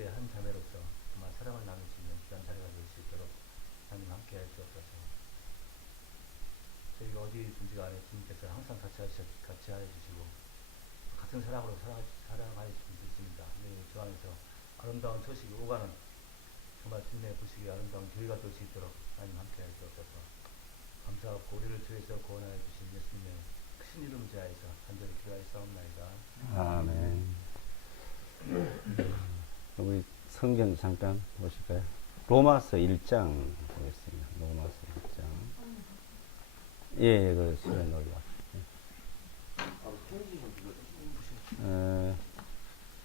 형제 한 자매로서 정말 사랑을 나눌 수 있는 귀한 자리가 될 수 있도록 하나님 함께 해 주옵소서. 저희가 어디든지 간에 주님께서 항상 같이 하여 주시고 같은 사랑으로 살아가실 수 있습니다. 저 안에서 아름다운 소식이 오가는 정말 주님의 보시기에 아름다운 교회가 될 수 있도록 하나님 함께 해 주옵소서. 감사하고 우리를 주에서 구원하여 주신 예수님의 크신 이름 지하에서 간절히 기도하였사옵나이다. 아멘. 우리 성경 잠깐 보실까요? 로마서 1장 보겠습니다. 로마서 1장. 예, 그 시간 올려.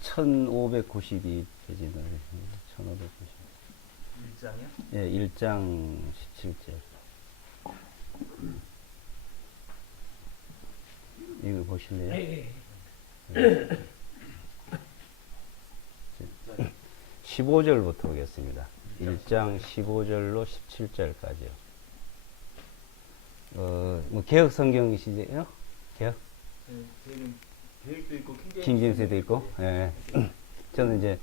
1592페이지는 1590. 1장이요? 예, 1장 17절. 이거 보실래요? 네. 15절부터 보겠습니다. 1장 15절로 17절까지요. 뭐 개혁 성경이시죠? 개혁? 저희는 계획도 있고 킹제임스도 있고. 예. 저는 이제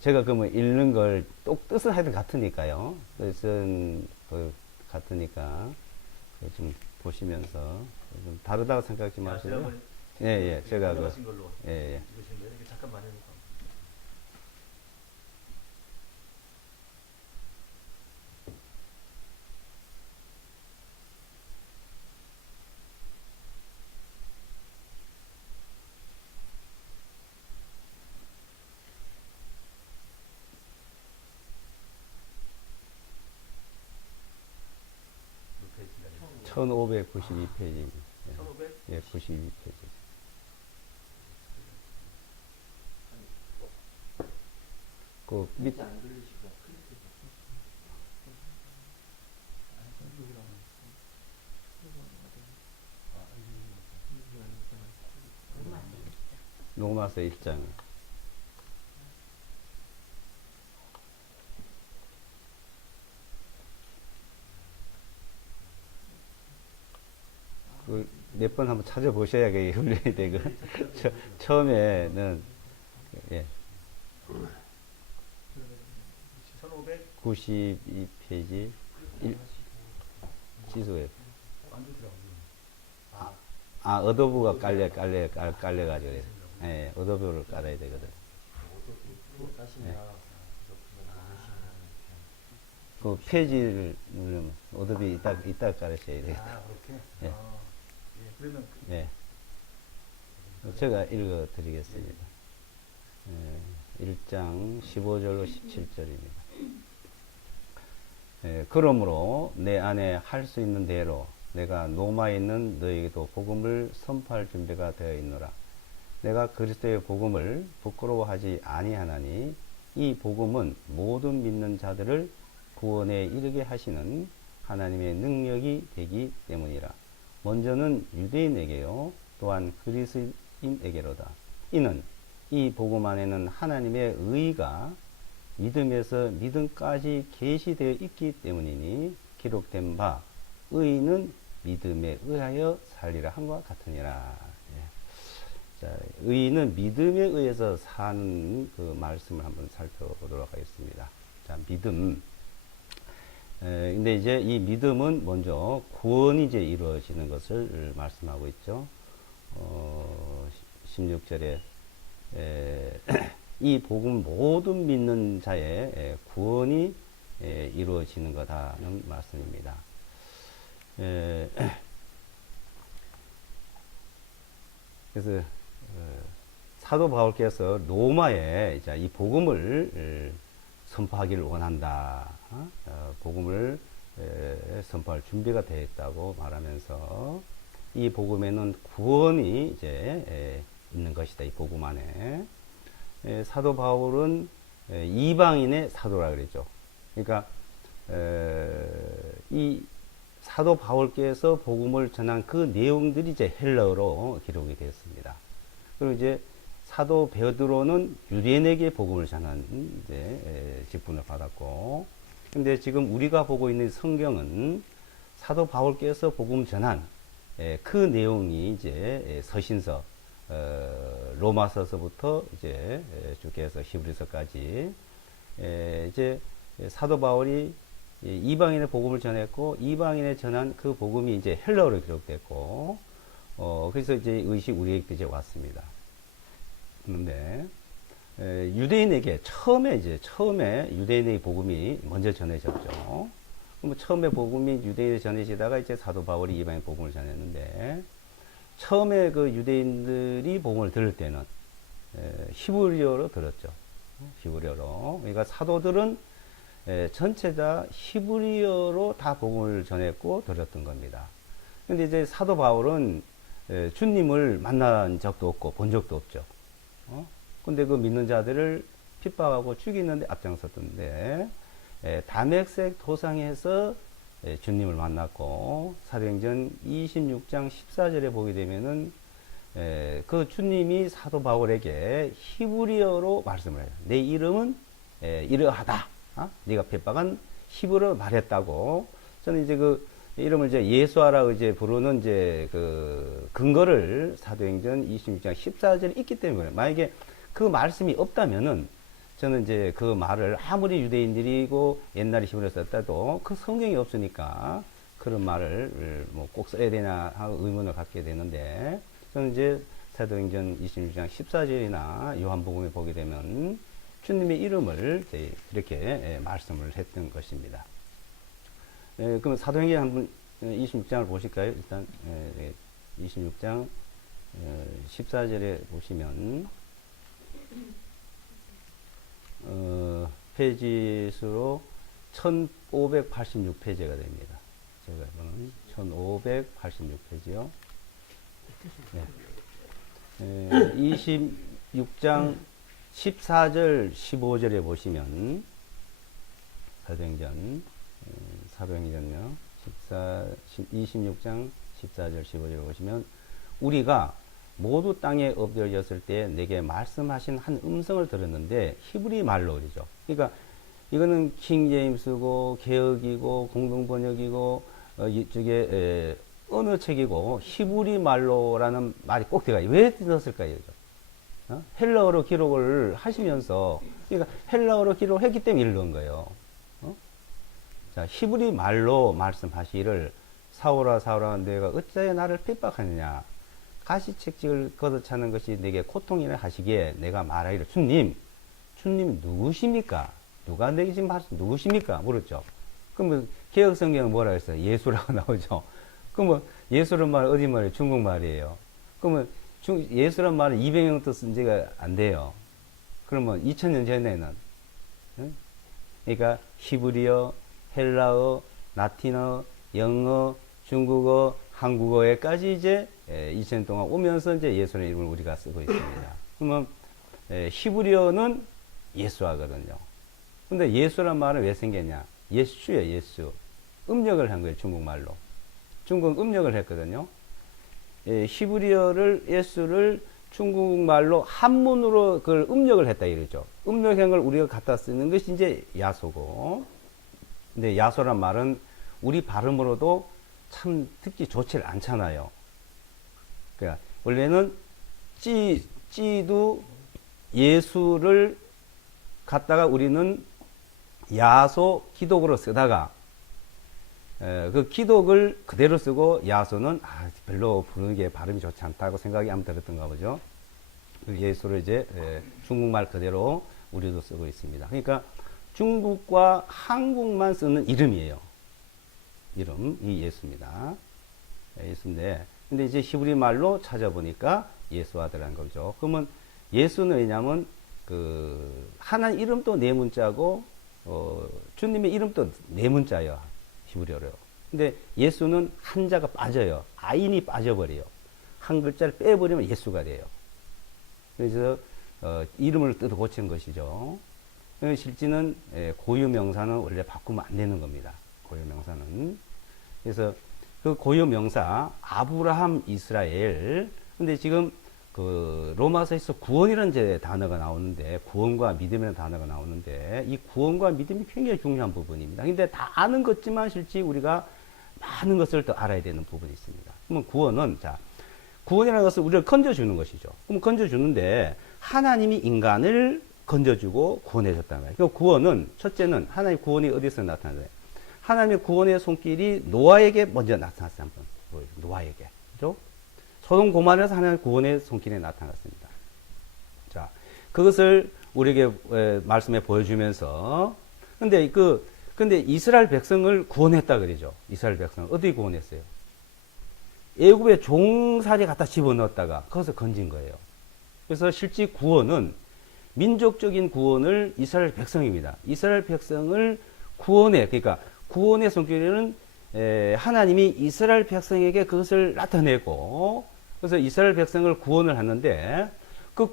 제가 그러면 읽는 걸 뜻은 하여튼 같으니까요. 뜻은 같으니까 좀 보시면서 좀 다르다고 생각하지 마시고요. 예, 제가 걸로 예. 읽으신 거예요? 잠깐만 해볼까? 몇 페이지인가요? 1592페이지입니다. 1500? 예, 92페이지. 그 밑, 로마서 1장. 몇 번 한번 찾아보셔야 그게 훈련이 되고. 처음에는, 예. 92페이지. 지소에. 어도부가 깔려가지고 그래. 예, 어도부를 깔아야 되거든. 예. 그 페이지를 누르면 어도비 이따 깔으셔야 되겠다. 그렇게? 예. 그러면 예. 제가 읽어 드리겠습니다. 1장 15절로 17절입니다. 그러므로 내 안에 할 수 있는 대로 내가 로마에 있는 너에게도 복음을 선포할 준비가 되어 있노라. 내가 그리스도의 복음을 부끄러워하지 아니하나니 이 복음은 모든 믿는 자들을 구원에 이르게 하시는 하나님의 능력이 되기 때문이라. 먼저는 유대인에게요 또한 그리스인에게로다. 이는 이 복음 안에는 하나님의 의가 믿음에서 믿음까지 계시되어 있기 때문이니 기록된 바 의인은 믿음에 의하여 살리라 한과 같으니라. 예. 자, 의인은 믿음에 의해서 사는 그 말씀을 한번 살펴보도록 하겠습니다. 자, 믿음. 근데 이제 이 믿음은 먼저 구원이 이제 이루어지는 것을 말씀하고 있죠. 16절에 이 복음 모든 믿는 자의 구원이 이루어지는 거다는 말씀입니다. 그래서 사도 바울께서 로마에 이 복음을 선포하기를 원한다. 복음을 선포할 준비가 되어 있다고 말하면서 이 복음에는 구원이 이제 있는 것이다. 이 복음 안에. 사도 바울은 이방인의 사도라 그랬죠. 그러니까 이 사도 바울께서 복음을 전한 그 내용들이 이제 헬라어로 기록이 되었습니다. 그리고 이제 사도 베드로는 유대인에게 복음을 전한 이제 직분을 받았고, 근데 지금 우리가 보고 있는 성경은 사도 바울께서 복음 전한 그 내용이 이제 서신서, 로마서서부터 이제 쭉 해서 히브리서까지 이제 사도 바울이 이방인의 복음을 전했고 이방인에 전한 그 복음이 이제 헬라어로 기록됐고 그래서 이제 의식 우리에게 이제 왔습니다. 그런데 유대인에게 처음에 유대인의 복음이 먼저 전해졌죠. 그럼 처음에 복음이 유대인에 전해지다가 이제 사도 바울이 이방인 복음을 전했는데 처음에 그 유대인들이 복음을 들을 때는 히브리어로 들었죠. 히브리어로. 그러니까 사도들은 전체 다 히브리어로 다 복음을 전했고 들었던 겁니다. 근데 이제 사도 바울은 주님을 만난 적도 없고 본 적도 없죠. 근데 그 믿는 자들을 핍박하고 죽이는데 앞장섰던데 다맥색 도상에서 주님을 만났고 사도행전 26장 14절에 보게 되면은 그 주님이 사도 바울에게 히브리어로 말씀을 해요. 내 이름은 이러하다. 네가 핍박한 히브리어로 말했다고. 저는 이제 그 이름을 이제 예수하라 이제 부르는 이제 그 근거를 사도행전 26장 14절에 있기 때문에 만약에 그 말씀이 없다면은 저는 이제 그 말을 아무리 유대인들이고 옛날에 히브리어 썼다도 그 성경이 없으니까 그런 말을 뭐 꼭 써야 되나 하고 의문을 갖게 되는데 저는 이제 사도행전 26장 14절이나 요한복음에 보게 되면 주님의 이름을 이렇게 말씀을 했던 것입니다. 그럼 사도행전 한번 26장을 보실까요? 일단 26장 14절에 보시면 페이지 수로 1586페이지가 됩니다. 제가 보는 1586페이지요. 네. 26장 14절 15절에 보시면 사도행전요 26장 14절 15절에 보시면 우리가 모두 땅에 엎드려졌을 때 내게 말씀하신 한 음성을 들었는데 히브리 말로 그러죠. 그러니까 이거는 킹 제임스고 개역이고 공동 번역이고 이쪽에 어느 책이고 히브리 말로라는 말이 꼭 들어가요. 왜 들었을까요? 헬라어로 기록을 하시면서 그러니까 헬라어로 기록했기 때문에 이런 거예요. 자, 히브리 말로 말씀하시기를 사울아 사울아 내가 어찌하여 나를 핍박하느냐 가시책직을 걷어차는 것이 내게 고통이라 하시기에 내가 말하기를 주님 누구십니까? 누가 내게 지금 말씀 누구십니까? 물었죠. 그러면 개혁성경은 뭐라 했어요? 예수라고 나오죠. 그러면 예수란 말은 어디 말이에요? 중국말이에요. 그러면 예수란 말은 200년 뜻은 제가 안 돼요. 그러면 2000년 전에는 그러니까 히브리어, 헬라어, 라틴어, 영어, 중국어, 한국어에까지 이제 2000년 동안 오면서 이제 예수의 이름을 우리가 쓰고 있습니다. 그러면 히브리어는 예수하거든요. 근데 예수란 말은 왜 생겼냐? 예수예요, 예수. 음력을 한 거예요, 중국말로. 중국은 음력을 했거든요. 히브리어를, 예수를 중국말로 한문으로 그걸 음력을 했다 이러죠. 음력한 걸 우리가 갖다 쓰는 것이 이제 야소고. 근데 야소란 말은 우리 발음으로도 참 듣기 좋지 않잖아요. 그러니까 원래는 찌도 예수를 갖다가 우리는 야소 기독으로 쓰다가 그 기독을 그대로 쓰고 야소는 별로 부르는 게 발음이 좋지 않다고 생각이 아마 들었던가 보죠. 예수를 이제 중국말 그대로 우리도 쓰고 있습니다. 그러니까 중국과 한국만 쓰는 이름이에요. 이름이 예수입니다. 예수인데, 근데 이제 히브리 말로 찾아보니까 예수가 들어간 거죠. 그러면 예수는 왜냐면 하나님 이름도 네 문자고 주님의 이름도 네 문자예요. 히브리어로. 근데 예수는 한자가 빠져요. 아인이 빠져버려요. 한 글자를 빼버리면 예수가 돼요. 그래서 이름을 뜯어 고친 것이죠. 실제는 고유명사는 원래 바꾸면 안 되는 겁니다. 고유명사는. 그래서 그 고유명사 아브라함 이스라엘. 근데 지금 로마서에서 구원이라는 이제 단어가 나오는데 구원과 믿음이라는 단어가 나오는데 이 구원과 믿음이 굉장히 중요한 부분입니다. 근데 다 아는 것지만 실제 우리가 많은 것을 더 알아야 되는 부분이 있습니다. 그러면 구원은 구원이라는 것은 우리를 건져주는 것이죠. 그럼 건져주는데 하나님이 인간을 건져주고 구원해줬다는 거예요. 그 구원은 첫째는 하나님의 구원이 어디서 나타나요? 하나님의 구원의 손길이 노아에게 먼저 나타났어요. 한번 보여주세요. 노아에게. 그죠? 소돔 고모라에서 하나님의 구원의 손길이 나타났습니다. 자, 그것을 우리에게 말씀에 보여주면서 근데 이스라엘 백성을 구원했다 그러죠. 이스라엘 백성을 어디 구원했어요? 애굽에 종살이 갖다 집어넣었다가 거기서 건진 거예요. 그래서 실제 구원은 민족적인 구원을 이스라엘 백성입니다. 이스라엘 백성을 그러니까 구원의 손길은 하나님이 이스라엘 백성에게 그것을 나타내고 그래서 이스라엘 백성을 구원을 하는데 그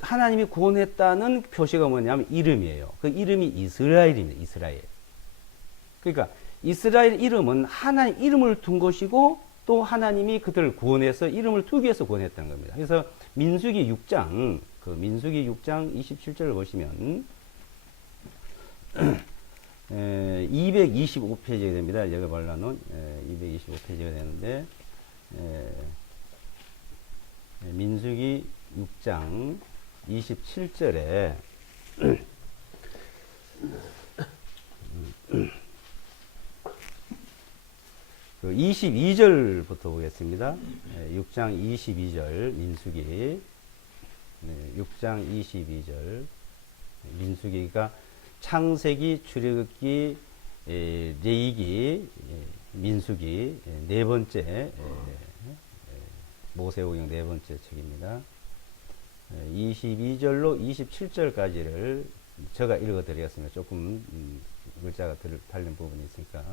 하나님이 구원했다는 표시가 뭐냐면 이름이에요. 그 이름이 이스라엘입니다. 이스라엘. 그러니까 이스라엘 이름은 하나님 이름을 둔 것이고 또 하나님이 그들을 구원해서 이름을 두기 위해서 구원했다는 겁니다. 그래서 민수기 6장 27절을 보시면 225페이지가 됩니다. 여기 보려면 225페이지가 되는데 민수기 6장 27절에 그 22절부터 보겠습니다. 6장 22절 민수기 6장 22절 민수기가 창세기, 출애굽기, 레위기, 민수기 네 번째 모세오경 네 번째 책입니다. 22절로 27절까지를 제가 읽어드리겠습니다. 조금 글자가 달린 부분이 있으니까.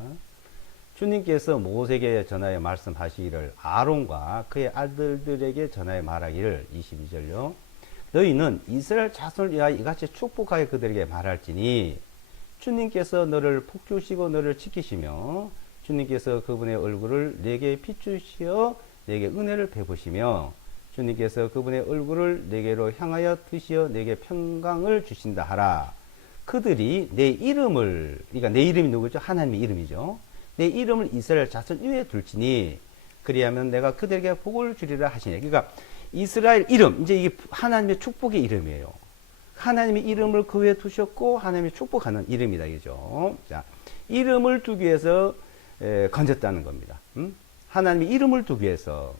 주님께서 모세에게 전하여 말씀하시기를 아론과 그의 아들들에게 전하여 말하기를 22절요. 너희는 이스라엘 자손을 위하여 이같이 축복하여 그들에게 말할지니 주님께서 너를 복주시고 너를 지키시며 주님께서 그분의 얼굴을 내게 비추시어 내게 은혜를 베푸시며 주님께서 그분의 얼굴을 내게로 향하여 드시어 내게 평강을 주신다 하라. 그들이 내 이름을, 그러니까 내 이름이 누구죠? 하나님의 이름이죠. 내 이름을 이스라엘 자손 위에 둘지니 그리하면 내가 그들에게 복을 주리라 하시니. 그러니까 이스라엘 이름, 이제 이게 하나님의 축복의 이름이에요. 하나님의 이름을 그 위에 두셨고 하나님의 축복하는 이름이다 이죠. 자, 이름을 두기 위해서 건졌다는 겁니다. 하나님의 이름을 두기 위해서,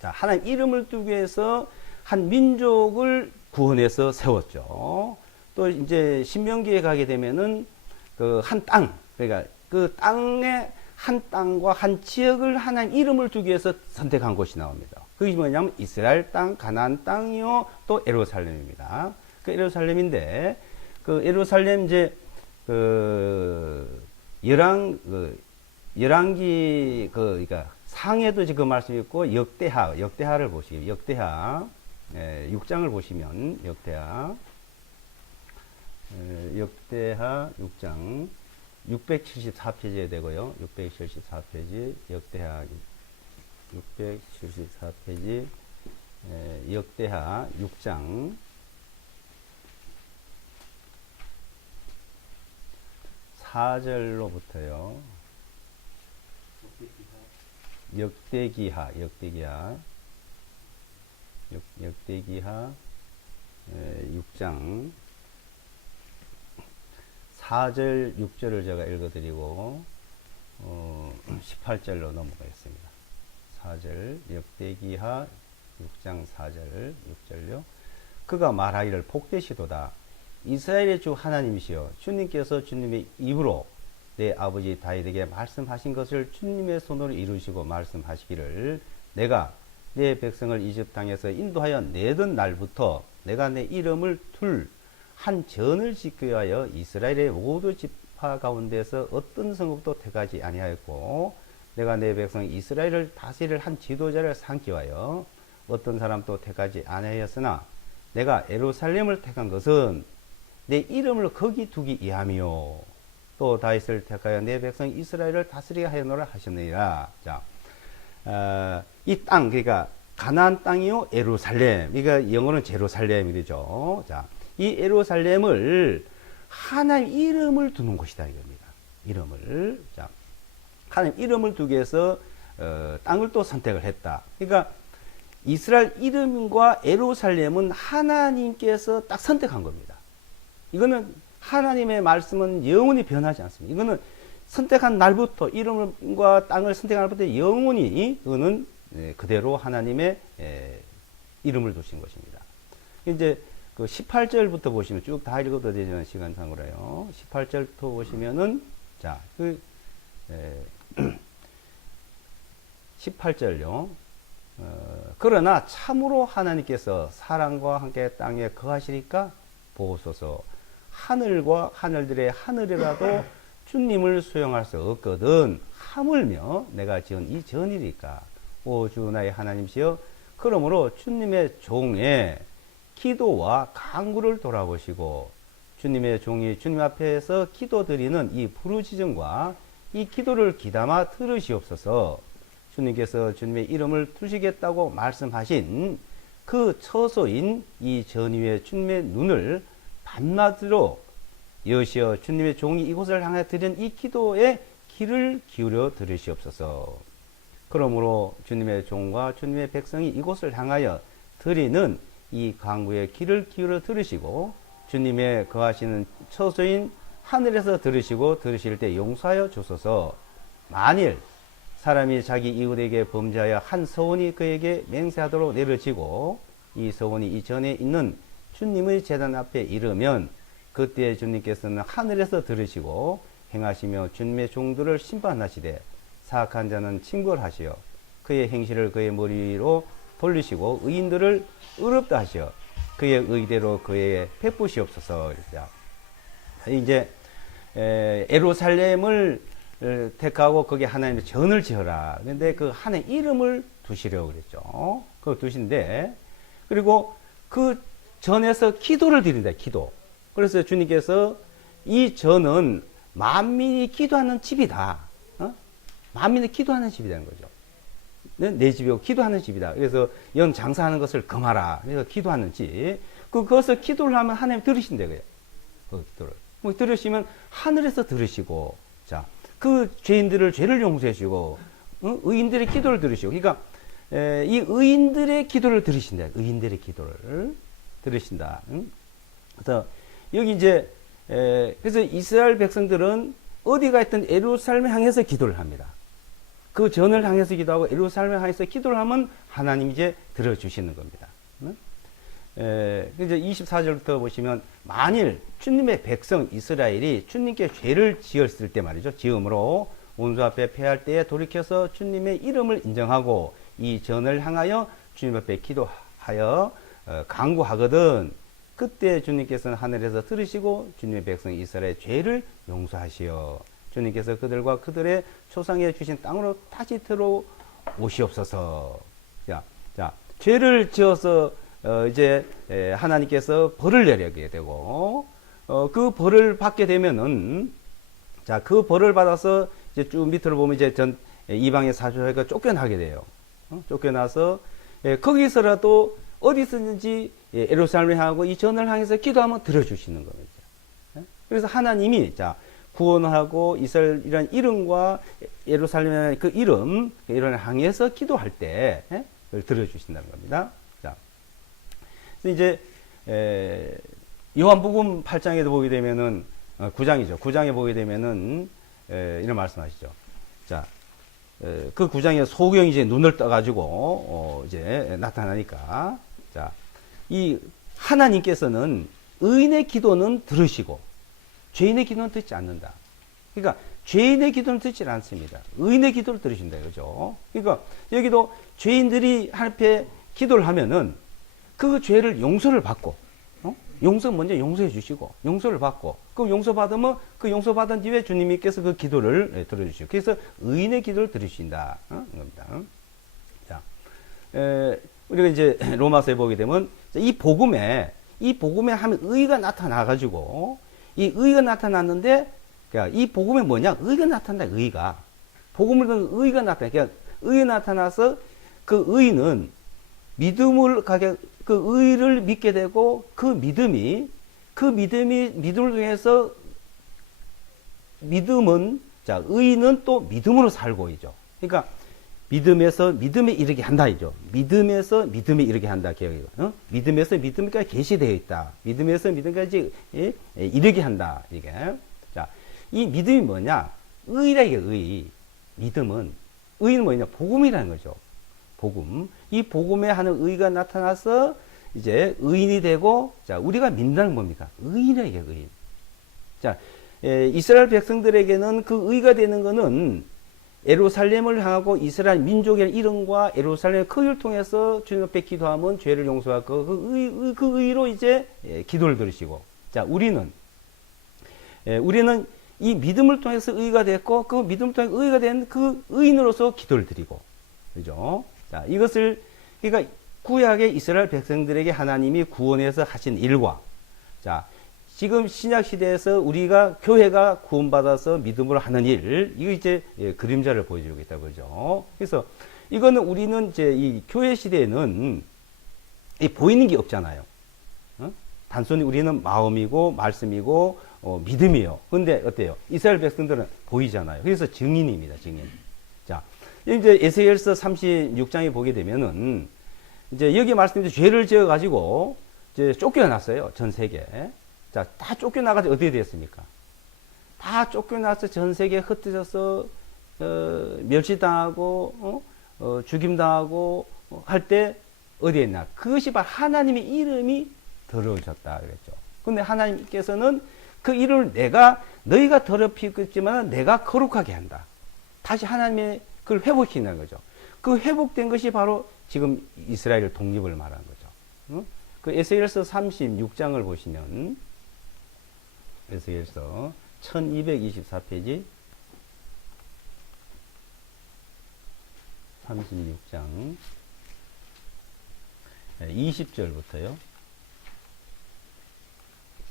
자, 하나님 이름을 두기 위해서 한 민족을 구원해서 세웠죠. 또 이제 신명기에 가게 되면은 그 한 땅, 그러니까 그 땅의 한 땅과 한 지역을 하나님 이름을 두기 위해서 선택한 곳이 나옵니다. 그게 뭐냐면 이스라엘 땅, 가나안 땅이요, 또 예루살렘입니다. 그 예루살렘인데 그 예루살렘 이제 그 열왕기 그러니까 상에도 지금 말씀이 있고 역대하를 보시기 역대하 6장을 보시면 역대하 6장 674페이지에 되고요. 674페이지 역대하 674페이지 역대하 6장 4절로부터요. 역대기하 6장 4절 6절을 제가 읽어드리고 18절로 넘어가겠습니다. 4절 역대기하 6장 4절 6절요. 그가 말하기를 복되시도다. 이스라엘의 주 하나님이시여 주님께서 주님의 입으로 내 아버지 다윗에게 말씀하신 것을 주님의 손으로 이루시고 말씀하시기를 내가 내 백성을 이집 땅에서 인도하여 내던 날부터 내가 내 이름을 둘 한 전을 짓기 위하여 이스라엘의 모두 지파 가운데서 어떤 성읍도 택하지 아니하였고 내가 내 백성 이스라엘을 다스릴 한 지도자를 삼기 위하여 어떤 사람도 택하지 아니하였으나 내가 예루살렘을 택한 것은 내 이름을 거기 두기 위함이요 또 다윗을 택하여 내 백성 이스라엘을 다스리게 하였노라 하셨느니라. 자, 이 땅 그러니까 가나안 땅이요 예루살렘, 그러니까 영어는 제루살렘이죠. 자, 이 예루살렘을 하나님 이름을 두는 곳이다 이겁니다. 이름을, 자, 하나님 이름을 두기 위해서 땅을 또 선택을 했다. 그러니까 이스라엘 이름과 예루살렘은 하나님께서 딱 선택한 겁니다. 이거는 하나님의 말씀은 영원히 변하지 않습니다. 이거는 선택한 날부터, 이름과 땅을 선택한 날부터 영원히 이거는 그대로 하나님의 이름을 두신 것입니다. 이제 그 18절부터 보시면 쭉 다 읽어도 되지만 시간상으로요. 18절부터 보시면은 자, 18절요. 그러나 참으로 하나님께서 사랑과 함께 땅에 거하시니까 보소서. 하늘과 하늘들의 하늘이라도 주님을 수용할 수 없거든. 하물며 내가 지은 이 전이니까. 오 주 나의 하나님이시여, 그러므로 주님의 종의 기도와 간구를 돌아보시고 주님의 종이 주님 앞에서 기도드리는 이 부르짖음과 이 기도를 귀담아 들으시옵소서. 주님께서 주님의 이름을 두시겠다고 말씀하신 그 처소인 이 전위에 주님의 눈을 밤낮으로 여시어 주님의 종이 이곳을 향해 드린 이 기도에 귀를 기울여 들으시옵소서. 그러므로 주님의 종과 주님의 백성이 이곳을 향하여 드리는 이 간구에 귀를 기울여 들으시고 주님의 거하시는 처소인 하늘에서 들으시고 들으실 때 용서하여 주소서. 만일 사람이 자기 이웃에게 범죄하여 한 서원이 그에게 맹세하도록 내려지고 이 서원이 이전에 있는 주님의 제단 앞에 이르면 그때 주님께서는 하늘에서 들으시고 행하시며 주님의 종들을 심판하시되 사악한 자는 징벌하시어 그의 행실을 그의 머리 위로 돌리시고 의인들을 의롭다 하시어 그의 의대로 그의 베푸시옵소서. 이제 예루살렘을 택하고 거기에 하나님의 전을 지어라. 그런데 그 하나의 이름을 두시려고 그랬죠. 그걸 두신데, 그리고 그 전에서 기도를 드린다. 기도. 그래서 주님께서 이 전은 만민이 기도하는 집이다. 만민이 기도하는 집이라는 거죠. 내 집이고 기도하는 집이다. 그래서 연 장사하는 것을 금하라. 그래서 기도하는 집. 그것을 기도를 하면 하나님 들으신대 그래요. 그 기도를. 뭐 들으시면 하늘에서 들으시고, 자, 그 죄인들을 죄를 용서해 주시고, 의인들의 기도를 들으시고, 그러니까 이 의인들의 기도를 들으신다. 의인들의 기도를 들으신다. 그래서 여기 이제 그래서 이스라엘 백성들은 어디가 있든 예루살렘 향해서 기도를 합니다. 그 전을 향해서 기도하고 예루살렘 향해서 기도를 하면 하나님이 이제 들어주시는 겁니다. 이제 24절부터 보시면 만일 주님의 백성 이스라엘이 주님께 죄를 지었을 때 말이죠. 지음으로 온수 앞에 패할 때에 돌이켜서 주님의 이름을 인정하고 이 전을 향하여 주님 앞에 기도하여 간구하거든. 그때 주님께서는 하늘에서 들으시고 주님의 백성 이스라엘의 죄를 용서하시어 주님께서 그들과 그들의 조상에 주신 땅으로 다시 들어오시옵소서. 자, 죄를 지어서 이제 하나님께서 벌을 내리게 되고 그 벌을 받게 되면은 자, 그 벌을 받아서 이제 쭉 밑으로 보면 이제 이방의 사주가 쫓겨나게 돼요. 쫓겨나서 거기서라도 어디서든지 예루살렘을 향하고 이 전을 향해서 기도하면 들어주시는 겁니다. 그래서 하나님이 자 구원하고 이스라엘이라는 이름과 예루살렘이라는 그 이름을 향해서 기도할 때 들어주신다는 겁니다. 자, 이제 요한복음 8장에도 보게 되면은 9장이죠. 9장에 보게 되면은 이런 말씀하시죠. 자, 그 9장에 소경이 이제 눈을 떠가지고 이제 나타나니까 자, 이 하나님께서는 의인의 기도는 들으시고 죄인의 기도는 듣지 않는다. 그러니까 죄인의 기도는 듣지 않습니다. 의인의 기도를 들으신다 이거죠. 그러니까 여기도 죄인들이 하나님께 기도를 하면은 그 죄를 용서를 받고 용서 먼저 용서해 주시고 용서를 받고 그럼 용서 받으면 그 용서 받은 뒤에 주님께서 그 기도를 들어주시고 그래서 의인의 기도를 들으신다 겁니다. 자, 우리가 이제 로마서에 보게 되면 이 복음에 하면 의가 나타나 가지고 이 의가 나타났는데 그러니까 이 복음에 뭐냐 의가 나타난다. 의가 복음을 듣는 의가 나타나. 그러니까 의가 나타나서 그 의는 믿음을 가게 그 의를 믿게 되고 그 믿음을 통해서 믿음은 자 의는 또 믿음으로 살고 있죠. 그러니까 믿음에서 믿음에 이르게 한다 이죠. 믿음에서 믿음에 이르게 한다 기억이고. 믿음에서 믿음까지 계시되어 있다. 믿음에서 믿음까지 이르게 한다 이게. 자, 이 믿음이 뭐냐? 의라 이게 의. 믿음은 의는 뭐냐? 복음이라는 거죠. 복음. 이 복음에 하는 의가 나타나서 이제 의인이 되고, 자, 우리가 믿는다는 뭡니까? 의인이라 이게 의인. 자, 이스라엘 백성들에게는 그 의가 되는 것은 예루살렘을 향하고 이스라엘 민족의 이름과 예루살렘의 크기를 통해서 주님 앞에 기도하면 죄를 용서하고 그 의로 이제 기도를 들으시고, 자, 우리는 이 믿음을 통해서 의가 됐고, 그 믿음을 통해 의가 된 그 의인으로서 기도를 드리고, 그죠? 자, 이것을, 그러니까 구약의 이스라엘 백성들에게 하나님이 구원해서 하신 일과, 자, 지금 신약 시대에서 우리가 교회가 구원받아서 믿음으로 하는 일, 이거 이제 그림자를 보여주고 있다 그죠. 그래서 이거는 우리는 이제 이 교회 시대에는 보이는 게 없잖아요. 단순히 우리는 마음이고 말씀이고 믿음이에요. 근데 어때요? 이스라엘 백성들은 보이잖아요. 그래서 증인입니다. 증인. 자, 이제 에스겔서 36장에 보게 되면은 이제 여기 말씀드린 죄를 지어 가지고 이제 쫓겨났어요. 전 세계. 자, 다 쫓겨나가지고 어디에 됐습니까? 다 쫓겨나서 전 세계에 흩어져서 멸시당하고 죽임당하고 할 때 어디에 있나? 그것이 바로 하나님의 이름이 더러워졌다 그랬죠. 근데 하나님께서는 그 이름을 너희가 더럽히겠지만 내가 거룩하게 한다. 다시 하나님의 그걸 회복시키는 거죠. 그 회복된 것이 바로 지금 이스라엘 독립을 말하는 거죠. 그 에스겔서 36장을 보시면 에스겔서 1224페이지 36장 20절부터요.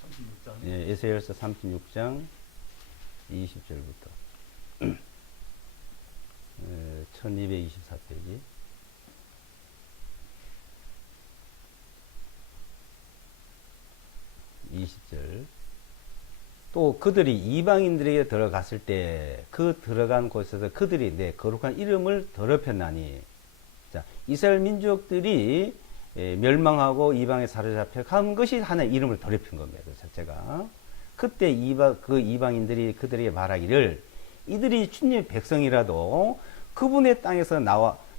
36장. 예, 에스겔서 36장 20절부터 1224페이지 20절. 또 그들이 이방인들에게 들어갔을 때 그 들어간 곳에서 그들이 내 거룩한 이름을 더럽혔나니, 자, 이스라엘 민족들이 멸망하고 이방에 사로잡혀 간 것이 하나의 이름을 더럽힌 겁니다. 그 자체가. 그때 그 이방인들이 그들에게 말하기를 이들이 주님의 백성이라도 그분의 땅에서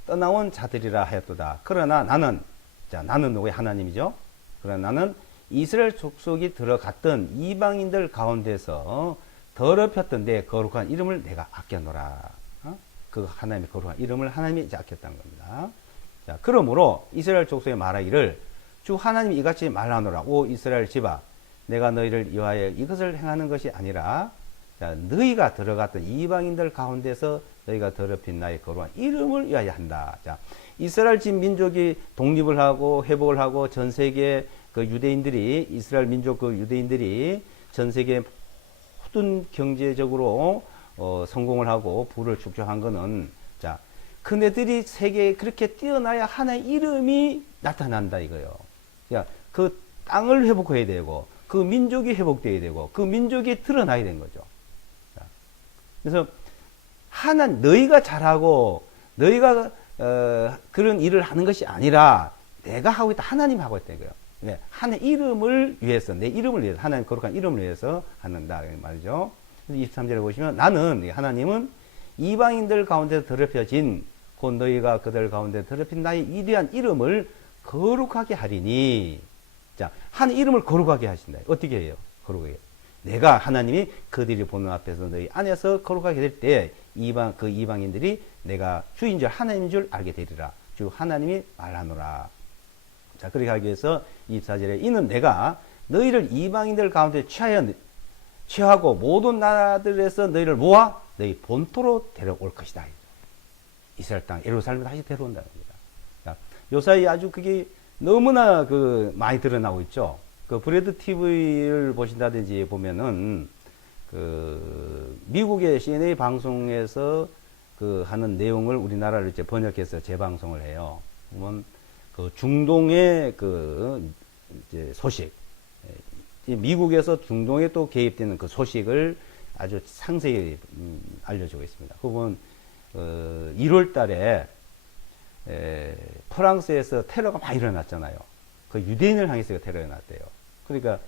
떠나온 자들이라 하였도다. 그러나 나는, 자, 나는 누구의 하나님이죠? 그러나 나는 이스라엘 족속이 들어갔던 이방인들 가운데서 더럽혔던 내 거룩한 이름을 내가 아껴노라. 그 하나님의 거룩한 이름을 하나님이 이제 아꼈다는 겁니다. 자, 그러므로 이스라엘 족속에 말하기를 주 하나님이 이같이 말하노라. 오 이스라엘 집아, 내가 너희를 위하여 이것을 행하는 것이 아니라, 자, 너희가 들어갔던 이방인들 가운데서 너희가 더럽힌 나의 거룩한 이름을 위하여 한다. 자, 이스라엘 집 민족이 독립을 하고 회복을 하고 전 세계 그 유대인들이, 이스라엘 민족 그 유대인들이 전 세계 모든 경제적으로 성공을 하고 부를 축적한 거는, 자, 그네들이 세계에 그렇게 뛰어나야 하나의 이름이 나타난다 이거요. 야, 그 땅을 회복해야 되고 그 민족이 회복돼야 되고 그 민족이 드러나야 되는 거죠. 자, 그래서 너희가 잘하고 너희가 그런 일을 하는 것이 아니라 내가 하고 있다, 하나님 하고 있다 이거요. 네, 하나님 이름을 위해서, 내 이름을 위해서, 하나님 거룩한 이름을 위해서 하는다 말이죠. 23절에 보시면 나는, 하나님은 이방인들 가운데 더럽혀진 곧 너희가 그들 가운데 더럽힌 나의 위대한 이름을 거룩하게 하리니. 자, 하나님 이름을 거룩하게 하신다. 어떻게 해요? 거룩하게. 내가 하나님이 그들이 보는 앞에서 너희 안에서 거룩하게 될 때 그 이방인들이 내가 주인 줄 하나님인 줄 알게 되리라. 주 하나님이 말하노라. 자, 그렇게 하기 위해서 24절에 이는 내가 너희를 이방인들 가운데 취하고 모든 나라들에서 너희를 모아 너희 본토로 데려올 것이다. 이스라엘 땅 예루살렘에 다시 데려온다는 겁니다. 자, 요사이 아주 그게 너무나 많이 드러나고 있죠. 그 브레드 TV를 보신다든지 보면은 미국의 CNA 방송에서 하는 내용을 우리나라로 이제 번역해서 재방송을 해요. 보면 중동의 이제 소식, 미국에서 중동에 또 개입되는 그 소식을 아주 상세히 알려주고 있습니다. 그건 1월 달에 프랑스에서 테러가 많이 일어났잖아요. 그 유대인을 향해서 테러가 났대요. 그러니까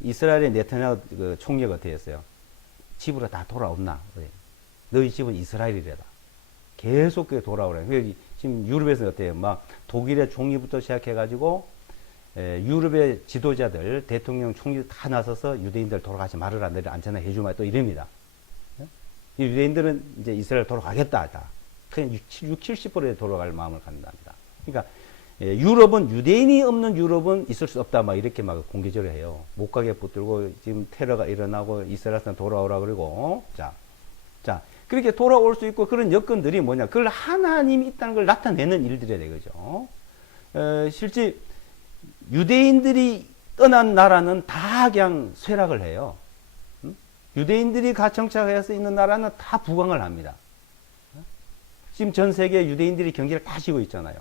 이스라엘의 네타냐후 그 총리가 어떻게 했어요? 집으로 다 돌아온나? 너희 집은 이스라엘이래다. 계속 돌아오래. 지금 유럽에서 어때요? 막 독일의 총리부터 시작해가지고 유럽의 지도자들, 대통령, 총리 다 나서서 유대인들 돌아가지 말으라, 너희 안전하 해주마 또 이럽니다. 유대인들은 이제 이스라엘 돌아가겠다. 다. 그냥 70% 돌아갈 마음을 갖는답니다. 그러니까 유럽은 유대인이 없는 유럽은 있을 수 없다. 막 이렇게 막 공개적으로 해요. 못 가게 붙들고 지금 테러가 일어나고 이스라엘에서 돌아오라 그러고 자 그렇게 돌아올 수 있고 그런 여건들이 뭐냐? 그걸 하나님이 있다는 걸 나타내는 일들이야 되거죠. 실제 유대인들이 떠난 나라는 다 그냥 쇠락을 해요. 유대인들이 가정착해서 있는 나라는 다 부강을 합니다. 지금 전 세계 유대인들이 경기를 다 지고 있잖아요.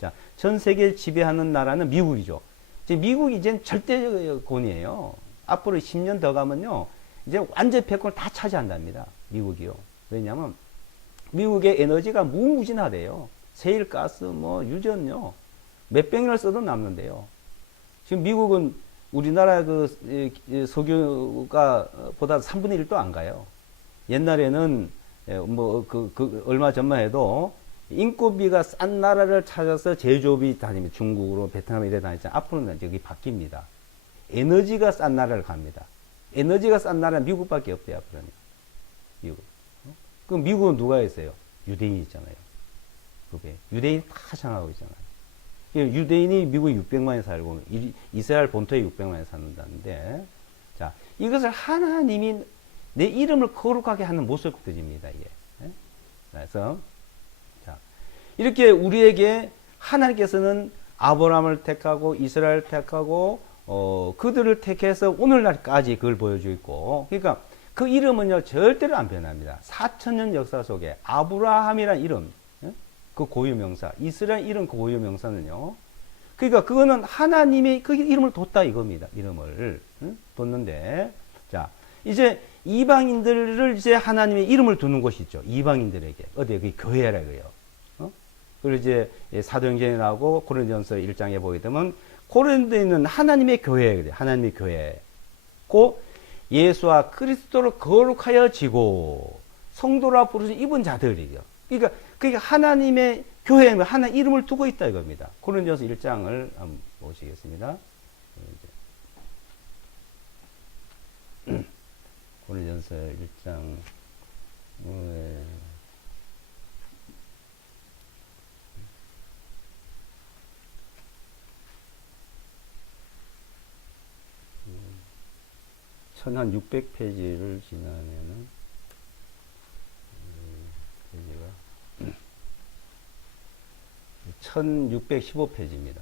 자, 전 세계를 지배하는 나라는 미국이죠. 이제 미국이 이제 절대권이에요. 앞으로 10년 더 가면요, 이제 완전 패권을 다 차지한답니다. 미국이요. 왜냐하면 미국의 에너지가 무궁무진하대요. 세일, 가스, 뭐 유전요, 몇백 년을 써도 남는데요. 지금 미국은 우리나라 그 석유가 보다 3분의 1도 안 가요. 옛날에는 얼마 전만 해도 인건비가 싼 나라를 찾아서 제조업이 다니면 중국으로 베트남 이래 다니잖아요. 앞으로는 여기 바뀝니다. 에너지가 싼 나라를 갑니다. 에너지가 싼 나라는 미국밖에 없대요. 앞으로는. 미국. 그럼 미국은 누가 있어요? 유대인이 있잖아요. 그게 유대인이 다 장하고 있잖아요. 유대인이 미국에 600만이 살고 이스라엘 본토에 600만이 사는다는데, 자, 이것을 하나님이 내 이름을 거룩하게 하는 모습들입니다. 이게. 그래서 자, 이렇게 우리에게 하나님께서는 아브라함을 택하고 이스라엘을 택하고 그들을 택해서 오늘날까지 그걸 보여주고 있고, 그러니까 그 이름은요 절대로 안 변합니다. 4000년 역사 속에 아브라함이란 이름, 그 고유명사, 이스라엘 이름 그 고유명사는요, 그러니까 그거는 하나님의 그 이름을 뒀다 이겁니다. 이름을 뒀는데, 자, 이제 이방인들을 이제 하나님의 이름을 두는 곳이 있죠. 이방인들에게. 어디에? 그 교회라 그래요. 그리고 이제 사도행전에 나오고 고린도전서 1장에 보게 되면 고린도에 있는 하나님의 교회, 그래요. 하나님의 교회. 고 예수와 그리스도로 거룩하여 지고 성도라 부르신 입은 자들이요. 그러니까 하나님의 교회에 하나님 이름을 두고 있다 이겁니다. 고린도전서 1장을 한번 보시겠습니다. 고린도전서 1장 1600페이지를 지나면은 페이지가 1615페이지입니다.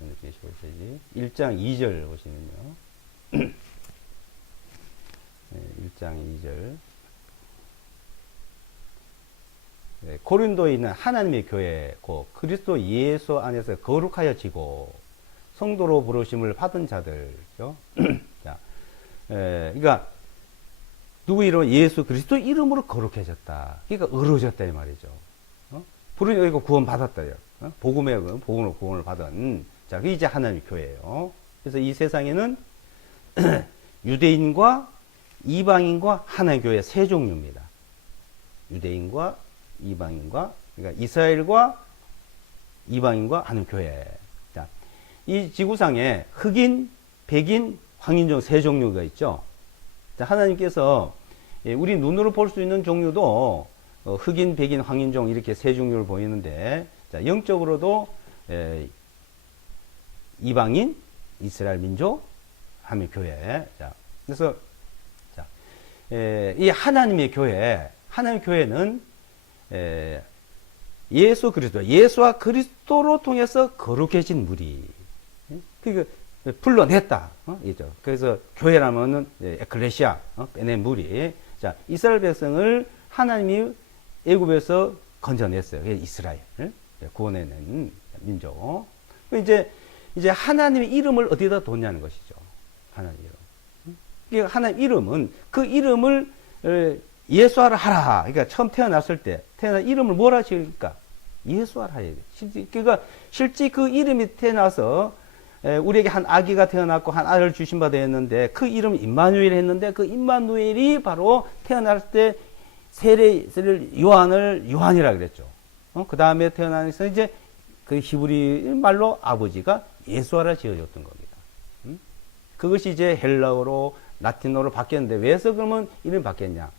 1615페이지 1장 2절 보시면요. 1장 2절. 고린도에 있는 하나님의 교회, 그리스도 예수 안에서 거룩하여 지고 성도로 부르심을 받은 자들죠. 자, 그러니까 누구 이름? 예수 그리스도 이름으로 거룩해졌다. 그러니까 의로워졌다 이 말이죠. 부르니 이거 구원 받았다요. 복음으로 구원을 받은. 자, 그게 이제 하나님의 교회예요. 그래서 이 세상에는 유대인과 이방인과 하나님의 교회 세 종류입니다. 유대인과 이방인과, 그러니까 이스라엘과 이방인과 하나님의 교회. 자, 이 지구상에 흑인, 백인, 황인종 세 종류가 있죠. 자, 하나님께서 우리 눈으로 볼 수 있는 종류도 흑인, 백인, 황인종 이렇게 세 종류를 보이는데, 자, 영적으로도 이방인, 이스라엘 민족, 하나님의 교회. 자, 그래서 이 하나님의 교회, 하나님의 교회는 예수 그리스도, 예수와 그리스도로 통해서 거룩해진 무리. 그러니까 불러냈다. 이죠. 그래서 교회라면은 에클레시아, 빼낸 무리. 자, 이스라엘 백성을 하나님이 애굽에서 건져냈어요. 이스라엘 구원해낸 민족. 이제 하나님의 이름을 어디다 뒀냐는 것이죠. 하나님 이름. 하나님 이름은 그 이름을 예수아를 하라. 그러니까 처음 태어났을 때 이름을 뭐라 지을까? 예수아를 하야 돼. 그러니까 실제 그 이름이 태어나서 우리에게 한 아기가 태어났고 한 아들을 주신 바 되었는데 그 이름 임마누엘 했는데 그 임마누엘이 바로 태어날 때 세례를 요한이라 그랬죠. 그 다음에 태어나서 이제 그 히브리 말로 아버지가 예수아라 지어줬던 겁니다. 그것이 이제 헬라어로 라틴어로 바뀌었는데 왜서 그러면 이름이 바뀌었냐?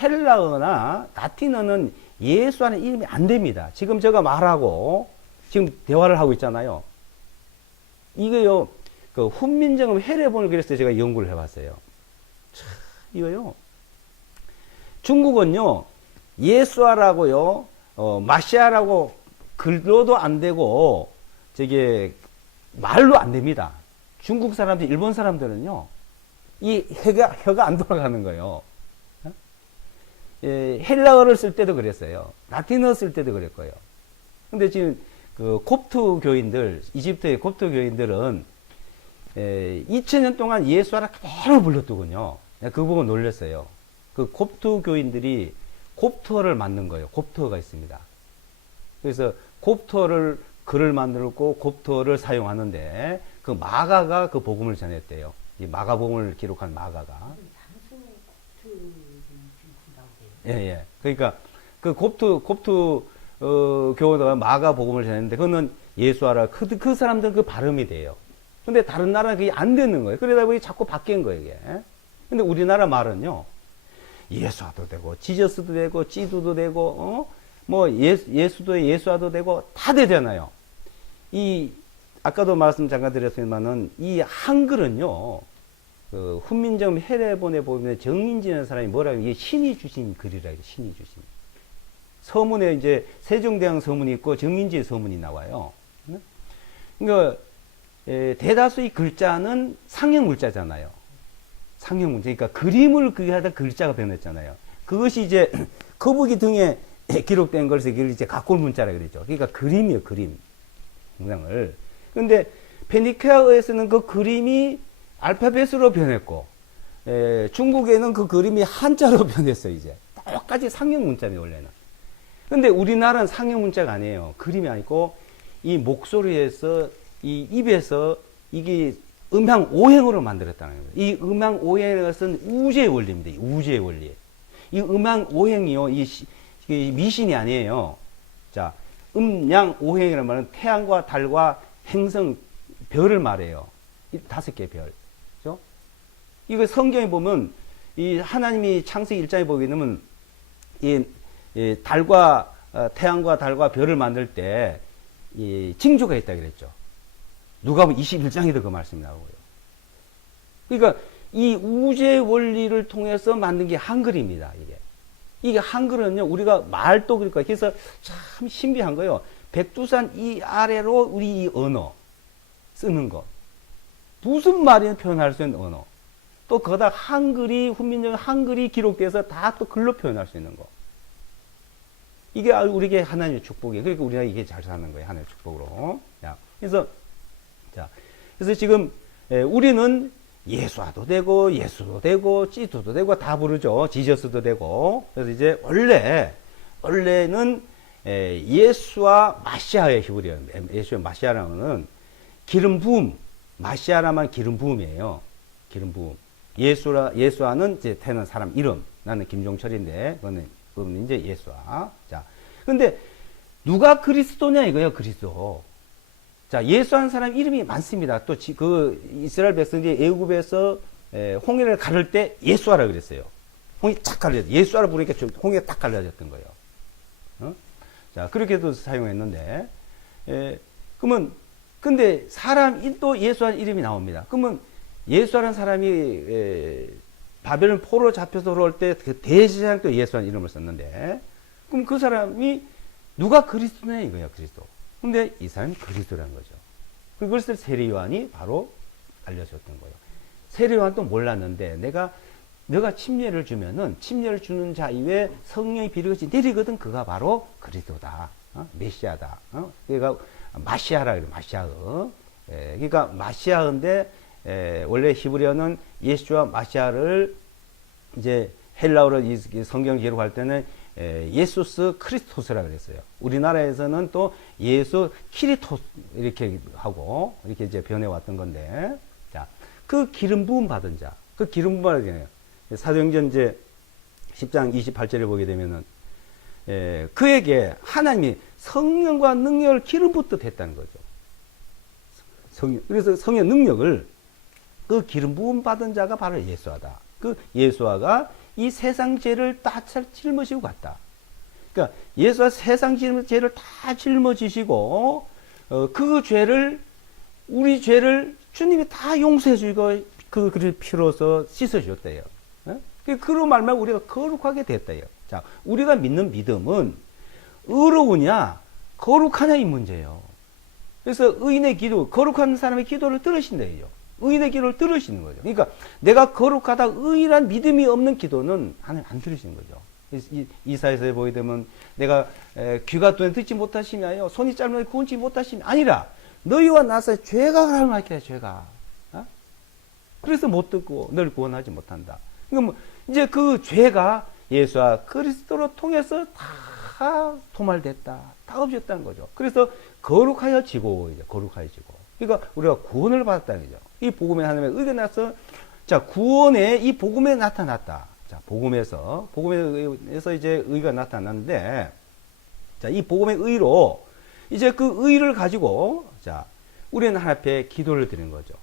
헬라어나 라틴어는 예수아는 이름이 안 됩니다. 지금 제가 말하고 지금 대화를 하고 있잖아요. 이거요, 그 훈민정음 해례본을 그래서 제가 연구를 해봤어요. 참, 이거요. 중국은요, 예수아라고요, 마시아라고 글로도 안 되고, 저게 말로 안 됩니다. 중국 사람들, 일본 사람들은요, 이 혀가 안 돌아가는 거예요. 헬라어를 쓸 때도 그랬어요. 라틴어 쓸 때도 그랬고요. 근데 지금 그 콥트 교인들, 이집트의 콥트 교인들은 2000년 동안 예수아라 그대로 불렀더군요. 그 부분 놀랐어요. 그 콥트 교인들이 콥트어를 만든 거예요. 콥트어가 있습니다. 그래서 콥트어를 글을 만들고 콥트어를 사용하는데 그 마가가 그 복음을 전했대요. 이 마가복음을 기록한 마가가. 예. 그러니까 그 콥트 교도가 마가 복음을 전했는데 그거는 예수아라 그 사람들은 그 발음이 돼요. 근데 다른 나라는 그게 안 되는 거예요. 그러다 보니 자꾸 바뀐 거예요, 이게. 근데 우리나라 말은요. 예수아도 되고 지저스도 되고 찌두도 되고 뭐 예수도 예수아도 되고 다 되잖아요. 이 아까도 말씀 잠깐 드렸지만은 이 한글은요. 그 훈민정음 해례본에 보면 정인지라는 사람이 뭐라고 이게 신이 주신 글이라 해요. 신이 주신. 서문에 이제 세종대왕 서문이 있고 정인지의 서문이 나와요. 그러니까 대다수의 글자는 상형 문자잖아요. 상형 문자. 그러니까 그림을 그게 하다 글자가 변했잖아요. 그것이 이제 거북이 등에 기록된 것을 이제 각골 문자라 그러죠. 그러니까 그림이에요, 그림. 동상을. 근데 페니케아어에서는 그 그림이 알파벳으로 변했고, 중국에는 그 그림이 한자로 변했어요, 이제. 똑같이 상형 문자입니다, 원래는. 근데 우리나라는 상형 문자가 아니에요. 그림이 아니고, 이 목소리에서, 이 입에서, 이게 음향 오행으로 만들었다는 거예요. 이 음향 오행은 우주의 원리입니다, 이 우주의 원리. 이 음향 오행이요, 이 미신이 아니에요. 자, 음양 오행이라는 말은 태양과 달과 행성, 별을 말해요. 이 5개의 별. 그죠? 이거 성경에 보면, 이 하나님이 창세기 1장에 보게 되면, 이 달과, 태양과 달과 별을 만들 때, 이 징조가 있다 그랬죠. 누가 보면 21장에도 그 말씀이 나오고요. 그러니까, 이 우주의 원리를 통해서 만든 게 한글입니다, 이게. 이게 한글은요, 우리가 말도 그러니까, 그래서 참 신비한 거예요. 백두산 이 아래로 우리 이 언어 쓰는 거. 무슨 말이든 표현할 수 있는 언어. 또 거기다 한글이, 훈민정음 한글이 기록돼서 다 또 글로 표현할 수 있는 거. 이게 우리에게 하나님의 축복이에요. 그러니까 우리가 이게 잘 사는 거예요. 하나님의 축복으로. 그래서 지금, 우리는 예수아도 되고, 예수도 되고, 찌두도 되고, 다 부르죠. 지저스도 되고. 그래서 이제 원래는, 예수와 마시아의 히브리어. 예수와 마시아라는 기름 부음. 마시아라만 기름 부음이에요. 기름 부음. 예수아는 이제 태어난 사람 이름. 나는 김종철인데, 그거는 이제 예수아. 자. 근데, 누가 그리스도냐 이거예요, 그리스도. 자, 예수한 사람 이름이 많습니다. 또 그 이스라엘 백성들이 애굽에서 홍해를 가를 때 예수하라 그랬어요. 홍해 딱 갈라졌어요. 예수하라 부르니까 홍해가 딱 갈라졌던 거예요. 자, 그렇게도 사용했는데, 그러면 근데 사람이 또 예수한 이름이 나옵니다. 그러면 예수하는 사람이 바벨론 포로 잡혀서 돌아올 때 그 대제사장 또 예수한 이름을 썼는데, 그럼 그 사람이 누가 그리스도냐 이거야, 그리스도. 근데 이 사람이 그리스도라는 거죠. 그것을 세례요한이 바로 알려줬던 거예요. 세례요한도 몰랐는데 내가 침례를 주면은 침례를 주는 자 이외에 성령의 비례같이 내리거든. 그가 바로 그리스도다. 메시아다. 그러니까 마시아라 그래요. 마시아어. 그러니까 마시아인데 원래 히브리어는 예수와 마시아를 이제 헬라어로 이 성경 기록할 때는 예수스 크리스토스라 그랬어요. 우리나라에서는 또 예수 키리토스 이렇게 하고 이렇게 이제 변해왔던 건데, 자, 그 기름 부음 받은 자, 그 기름 부음 받은 자예요. 사도행전 이제 10장 28절에 보게 되면은 그에게 하나님이 성령과 능력을 기름 붓듯 했다는 거죠. 그래서 성령 능력을 그 기름 부음 받은 자가 바로 예수아다. 그 예수아가 이 세상 죄를 다 짊어지고 갔다. 그러니까 예수가 세상 죄를 다 짊어지시고 그 죄를, 우리 죄를 주님이 다 용서해 주고 그 피로서 씻어 주셨대요. 그로 말미암아 우리가 거룩하게 됐대요. 자, 우리가 믿는 믿음은 의로우냐 거룩하냐 이 문제예요. 그래서 의인의 기도, 거룩한 사람의 기도를 들으신대요. 의인의 기도를 들으시는 거죠. 그러니까 내가 거룩하다 의인한 믿음이 없는 기도는 하나님 안 들으시는 거죠. 이사야서에 보게 되면 내가 귀가 뚜에 듣지 못하시며 손이 짧으면 구원치 못하시며 아니라 너희와 나 사이 죄가 가라앉게 죄가. 그래서 못 듣고 널 구원하지 못한다. 그러니까 뭐 이제 그 죄가 예수와 그리스도로 통해서 다 도말됐다. 다 없어졌다는 거죠. 그래서 거룩하여지고 이제 거룩하여지고. 그러니까 우리가 구원을 받았다는 거죠. 이 복음에 하나님의 의가 나서 자 구원에 이 복음에 나타났다. 자 복음에서 이제 의가 나타났는데 자 이 복음의 의로 이제 그 의를 가지고 자 우리는 하나님 앞에 기도를 드리는 거죠.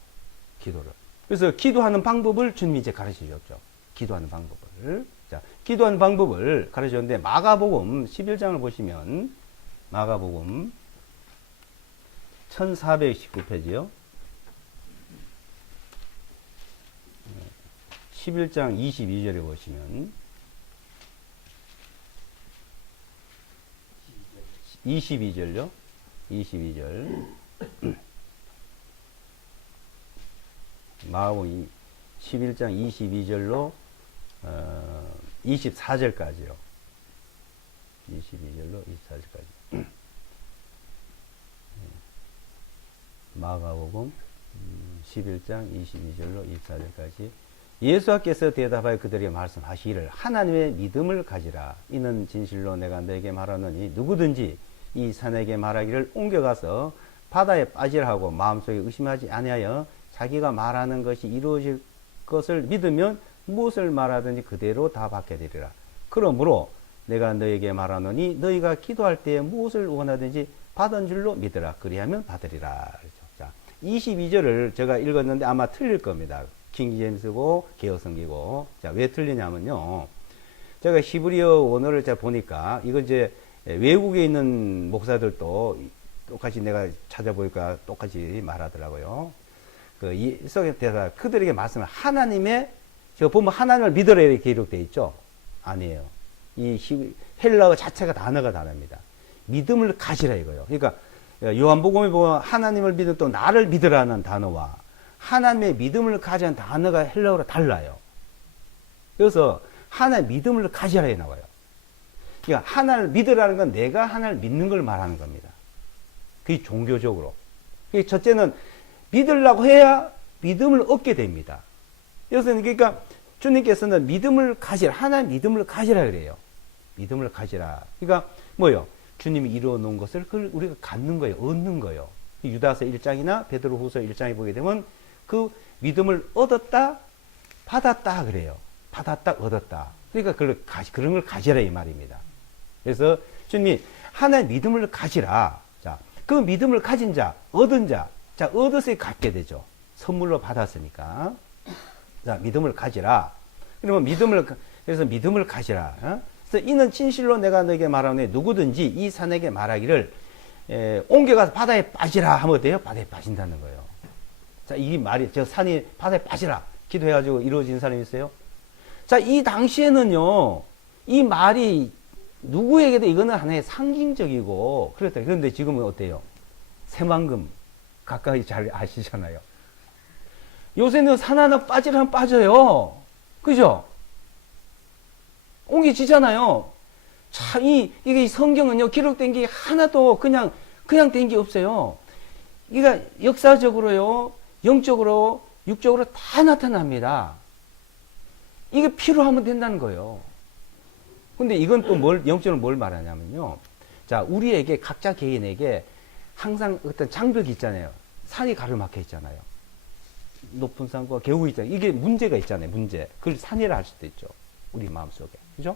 기도를. 그래서 기도하는 방법을 주님이 이제 가르쳐 주셨죠. 기도하는 방법을. 자 기도하는 방법을 가르쳐 줬는데 마가복음 11장을 보시면 마가복음 1419페이지요. 11장 22절에 보시면 22절요. 22절. 마가복음 11장 22절로 24절까지요. 22절로 24절까지. 마가복음 11장 22절로 24절까지. 예수께서 대답하여 그들에게 말씀하시기를 하나님의 믿음을 가지라. 이는 진실로 내가 너에게 말하노니 누구든지 이 산에게 말하기를 옮겨가서 바다에 빠지라 하고 마음속에 의심하지 아니하여 자기가 말하는 것이 이루어질 것을 믿으면 무엇을 말하든지 그대로 다 받게 되리라. 그러므로 내가 너에게 말하노니 너희가 기도할 때에 무엇을 원하든지 받은 줄로 믿으라. 그리하면 받으리라. 자, 22절을 제가 읽었는데 아마 틀릴 겁니다. 킹제임스고 개혁성기고. 자, 왜 틀리냐면요. 제가 히브리어 원어를 제가 보니까 이거 이제 외국에 있는 목사들도 똑같이 내가 찾아보니까 똑같이 말하더라고요. 그 이석의 대사 그들에게 말씀을 하나님의 제가 보면 하나님을 믿으라 이렇게 기록되어 있죠. 아니에요. 이 헬라어 자체가 단어가 다릅니다. 믿음을 가지라 이거요. 그러니까 요한복음에 보면 하나님을 믿는 또 나를 믿으라는 단어와 하나님의 믿음을 가지는 단어가 헬라어로 달라요. 그래서 하나님의 믿음을 가지라에 나와요. 그러니까 하나님을 믿으라는 건 내가 하나님을 믿는 걸 말하는 겁니다. 그게 종교적으로. 첫째는 믿으려고 해야 믿음을 얻게 됩니다. 그래서 그러니까 주님께서는 믿음을 가지라, 하나님 믿음을 가지라 그래요. 믿음을 가지라. 그러니까 뭐요? 주님이 이루어 놓은 것을 그걸 우리가 갖는 거예요. 얻는 거예요. 유다서 1장이나 베드로후서 1장에 보게 되면 그 믿음을 얻었다, 받았다 그래요. 받았다, 얻었다. 그러니까 그런 걸 가지라 이 말입니다. 그래서 주님이 하나의 믿음을 가지라. 자, 그 믿음을 가진 자, 얻은 자, 자, 얻어서 갖게 되죠. 선물로 받았으니까. 자, 믿음을 가지라. 그러면 그래서 믿음을 가지라. 그래서 이는 진실로 내가 너에게 말하노니 누구든지 이 산에게 말하기를 옮겨가서 바다에 빠지라 하면 어때요? 바다에 빠진다는 거예요. 자, 이 말이, 저 산이 바다에 빠지라. 기도해가지고 이루어진 사람이 있어요? 자, 이 당시에는요, 이 말이 누구에게도 이거는 하나의 상징적이고, 그랬다. 그런데 지금은 어때요? 새만금, 가까이 잘 아시잖아요. 요새는 산 하나 빠지라면 빠져요. 그죠? 옮겨지잖아요. 참, 이게 성경은요, 기록된 게 하나도 그냥 된 게 없어요. 그러니까 역사적으로요, 영적으로, 육적으로 다 나타납니다. 이게 필요하면 된다는 거예요. 근데 이건 또 영적으로 뭘 말하냐면요. 자, 우리에게, 각자 개인에게 항상 어떤 장벽이 있잖아요. 산이 가로막혀 있잖아요. 높은 산과 계곡이 있잖아요. 이게 문제가 있잖아요. 문제. 그걸 산이라 할 수도 있죠. 우리 마음속에. 그죠?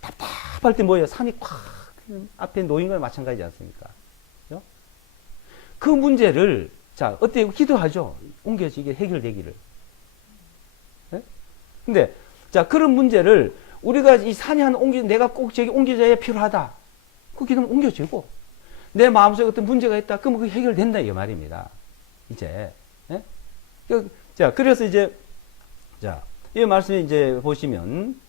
답답할 때 뭐예요? 산이 콱 앞에 놓인 건 마찬가지지 않습니까? 그죠? 그 문제를, 자, 어때요? 기도하죠. 옮겨지게, 해결되기를. 네? 근데, 자, 그런 문제를 우리가 이 산이 하나 내가 꼭 저기 옮겨져야 필요하다. 그 기도는 옮겨지고, 내 마음속에 어떤 문제가 있다. 그러면 그게 해결된다. 이 말입니다. 이제. 예? 자, 그래서 이제, 자, 이 말씀에 이제 보시면,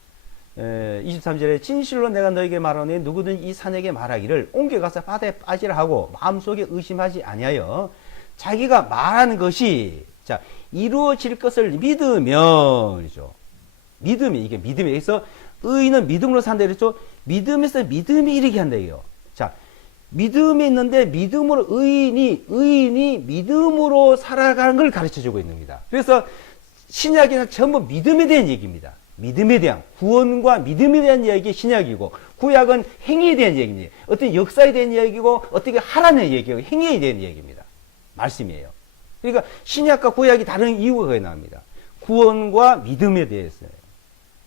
23절에 진실로 내가 너에게 말하노니 누구든 이 산에게 말하기를 옮겨가서 바다에 빠지라 하고 마음속에 의심하지 아니하여 자기가 말하는 것이, 자, 이루어질 것을 믿으면이죠. 믿음이, 이게 믿음에서 의인은 믿음으로 산다 그랬죠. 믿음에서 믿음이 이르게 한다 이요. 자, 믿음이 있는데 믿음으로 의인이 믿음으로 살아가는 걸 가르쳐 주고 있는 겁니다. 그래서 신약에는 전부 믿음에 대한 얘기입니다. 믿음에 대한, 구원과 믿음에 대한 이야기 신약이고, 구약은 행위에 대한 얘기입니다. 어떤 역사에 대한 이야기고, 어떻게 하라는 얘기고, 행위에 대한 얘기입니다. 말씀이에요. 그러니까 신약과 구약이 다른 이유가 거기 나옵니다. 구원과 믿음에 대해서요.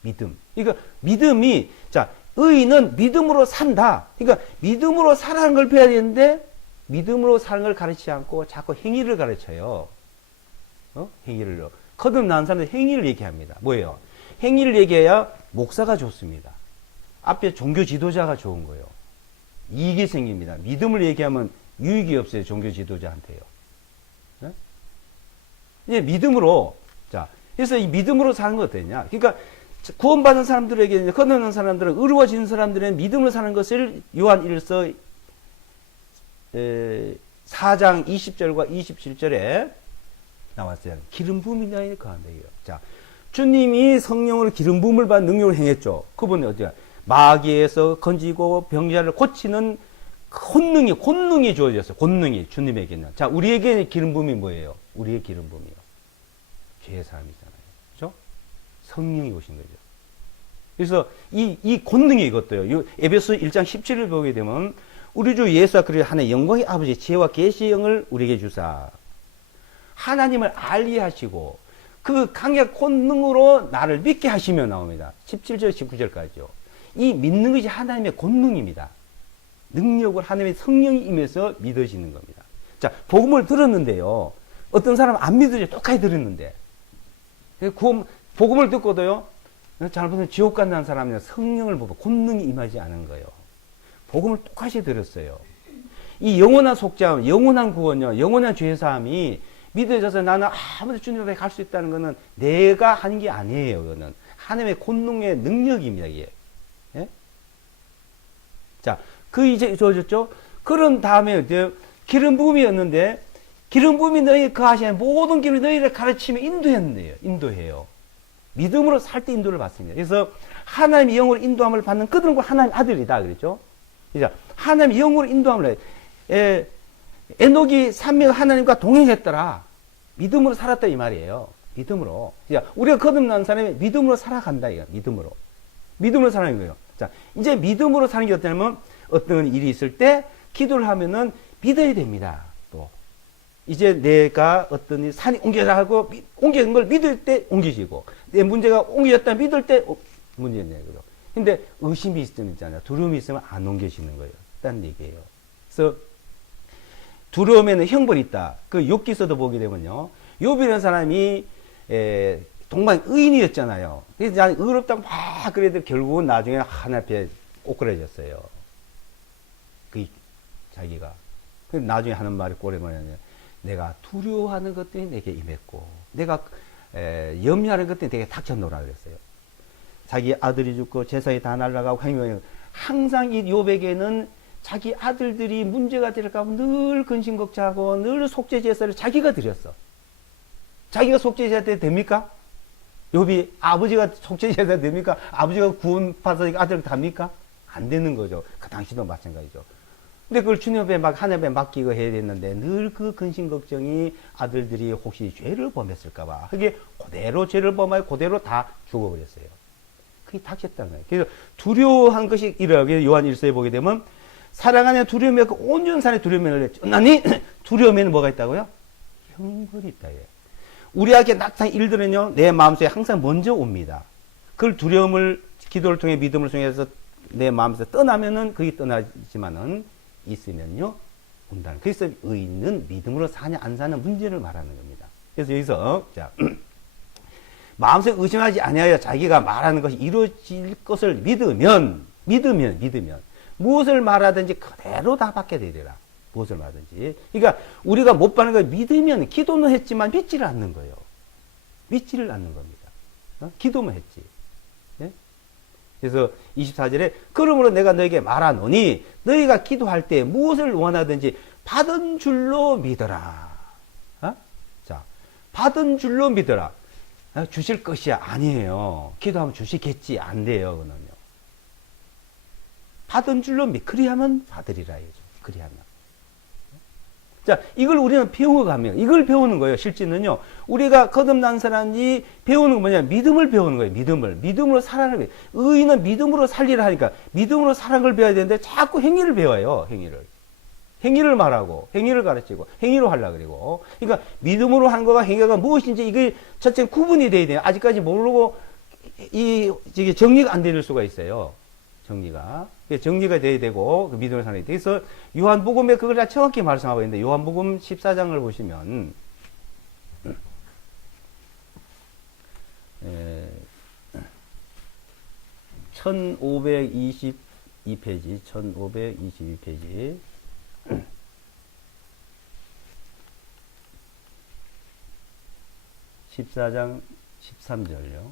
믿음. 그러니까 믿음이, 자, 의인은 믿음으로 산다. 그러니까 믿음으로 살아가는 걸 배워야 되는데, 믿음으로 사는 걸 가르치지 않고 자꾸 행위를 가르쳐요. 행위를요. 거듭난 사람들 행위를 얘기합니다. 뭐예요? 행위를 얘기해야 목사가 좋습니다. 앞에 종교 지도자가 좋은 거예요. 이익이 생깁니다. 믿음을 얘기하면 유익이 없어요. 종교 지도자한테요. 네? 이제 믿음으로, 자, 그래서 이 믿음으로 사는 거 어땠냐? 그러니까 구원받은 사람들에게, 거듭난 사람들은, 의로워진 사람들은 믿음으로 사는 것을 요한 1서 4장 20절과 27절에 나왔어요. 기름 부음이 너희에 거한다. 자, 주님이 성령으로 기름 부음을 받은 능력을 행했죠. 그분이 어디야? 마귀에서 건지고 병자를 고치는 권능이 주어졌어요. 권능이 주님에게는. 자, 우리에게 기름 부음이 뭐예요? 우리의 기름 부음이요. 죄의 사람이잖아요. 그죠? 성령이 오신 거죠. 그래서 이 권능이 이것도요. 에베소 1장 17을 보게 되면 우리 주 예수와 그리스도 하나의 영광의 아버지 지혜와 계시의 영을 우리에게 주사 하나님을 알게 하시고 그 강력 권능으로 나를 믿게 하시며 나옵니다. 17절 19절까지요. 이 믿는 것이 하나님의 권능입니다. 능력을 하나님의 성령이 임해서 믿어지는 겁니다. 자, 복음을 들었는데요. 어떤 사람은 안 믿어져. 똑같이 들었는데. 복음을 듣고도요. 잘못하면 지옥 간다는 사람은 성령을 보고 권능이 임하지 않은 거예요. 복음을 똑같이 들었어요. 이 영원한 속죄함, 영원한 구원요, 영원한 죄사함이 믿어져서 나는 아무도 주님 앞에 갈 수 있다는 것은 내가 하는 게 아니에요. 그거는 하나님의 권능의 능력입니다. 이게. 예? 자, 그 이제 주어졌죠. 그런 다음에 이제 기름 부음이었는데 기름 부음이 너희 그 하시는 모든 길을 너희를 가르치며 인도해요. 믿음으로 살 때 인도를 받습니다. 그래서 하나님의 영으로 인도함을 받는 그들은 하나님 아들이다 그랬죠. 그죠? 하나님의 영으로 인도함을 해. 에녹이 삼위 하나님과 동행했더라. 믿음으로 살았다 이 말이에요. 믿음으로. 우리가 거듭난 사람이 믿음으로 살아간다 이거. 믿음으로 사는 거예요. 자, 이제 믿음으로 사는 게 어떠냐면 어떤 일이 있을 때 기도를 하면은 믿어야 됩니다. 또 이제 내가 어떤 일 산이 옮겨라 하고 옮겨진 걸 믿을 때 옮겨지고 내 문제가 옮겨졌다 믿을 때 문제냐 그죠. 근데 의심이 있잖아요. 두려움이 있으면 안 옮겨지는 거예요. 딴 얘기예요. 그래서 두려움에는 형벌이 있다. 그 욥기서도 보게 되면요. 욥이라는 사람이 동방 의인이었잖아요. 그래서 나는 의롭다고 막 그래도 결국은 나중에 하나님 앞에 오그라졌어요. 자기가. 그래서 나중에 하는 말이 꼴에 뭐냐면 내가 두려워하는 것들이 내게 임했고 내가 염려하는 것들이 내게 닥쳤노라 그랬어요. 자기 아들이 죽고 재산이 다 날아가고 항상 이 욥에게는 자기 아들들이 문제가 될까 봐 늘 근심걱정하고 늘 속죄제사를 자기가 드렸어. 자기가 속죄제사 됩니까? 욥이 아버지가 속죄제사 됩니까? 아버지가 구원받아서 아들을 답니까? 안 되는 거죠. 그 당시도 마찬가지죠. 근데 그걸 주님 앞에 하나님에 맡기고 해야 되는데 늘 그 근심 걱정이 아들들이 혹시 죄를 범했을까봐 그게 그대로 죄를 범하여 그대로 다 죽어버렸어요. 그게 닥쳤다는 거예요. 그래서 두려워한 것이 이러하게 요한 1서에 보게 되면 사랑 안에 두려움이 없고 온전한 사랑에 두려움을 쫓나니 두려움에는 뭐가 있다고요? 형벌이 있다. 예. 우리에게 나타난 일들은요, 내 마음속에 항상 먼저 옵니다. 그걸 두려움을, 기도를 통해 믿음을 통해서 내 마음에서 떠나면은 그게 떠나지만은 있으면요, 온다는. 그래서 의인은 믿음으로 사냐, 안 사냐 문제를 말하는 겁니다. 그래서 여기서, 자, 마음속에 의심하지 아니하여 자기가 말하는 것이 이루어질 것을 믿으면, 무엇을 말하든지 그대로 다 받게 되리라. 무엇을 말하든지. 그러니까 우리가 못 받는 걸 믿으면 기도는 했지만 믿지를 않는 거예요. 믿지를 않는 겁니다. 기도만 했지. 예? 그래서 24절에 그러므로 내가 너에게 말하노니 너희가 기도할 때 무엇을 원하든지 받은 줄로 믿어라. 자, 받은 줄로 믿어라. 주실 것이야. 아니에요. 기도하면 주시겠지. 안 돼요. 그거는요. 받은 줄로 그리하면 받으리라. 이거죠. 그리하면. 자, 이걸 우리는 배워가면, 이걸 배우는 거예요, 실제는요. 우리가 거듭난 사람이 배우는 건 뭐냐, 믿음을 배우는 거예요, 믿음으로 살아가는 거예요. 의인은 믿음으로 살리라 하니까, 믿음으로 살아가는 걸 배워야 되는데, 자꾸 행위를 배워요, 행위를. 행위를 말하고, 행위를 가르치고, 행위로 하려고 그러고. 그러니까, 믿음으로 한 거가 행위가 무엇인지, 이게 첫째 구분이 돼야 돼요. 아직까지 모르고, 정리가 안 될 수가 있어요. 정리가 돼야 되고, 그 믿음을 사는 게. 그래서 요한복음에 그걸 다 정확히 말씀하고 있는데, 요한복음 14장을 보시면, 1522페이지, 1522페이지. 14장 13절요.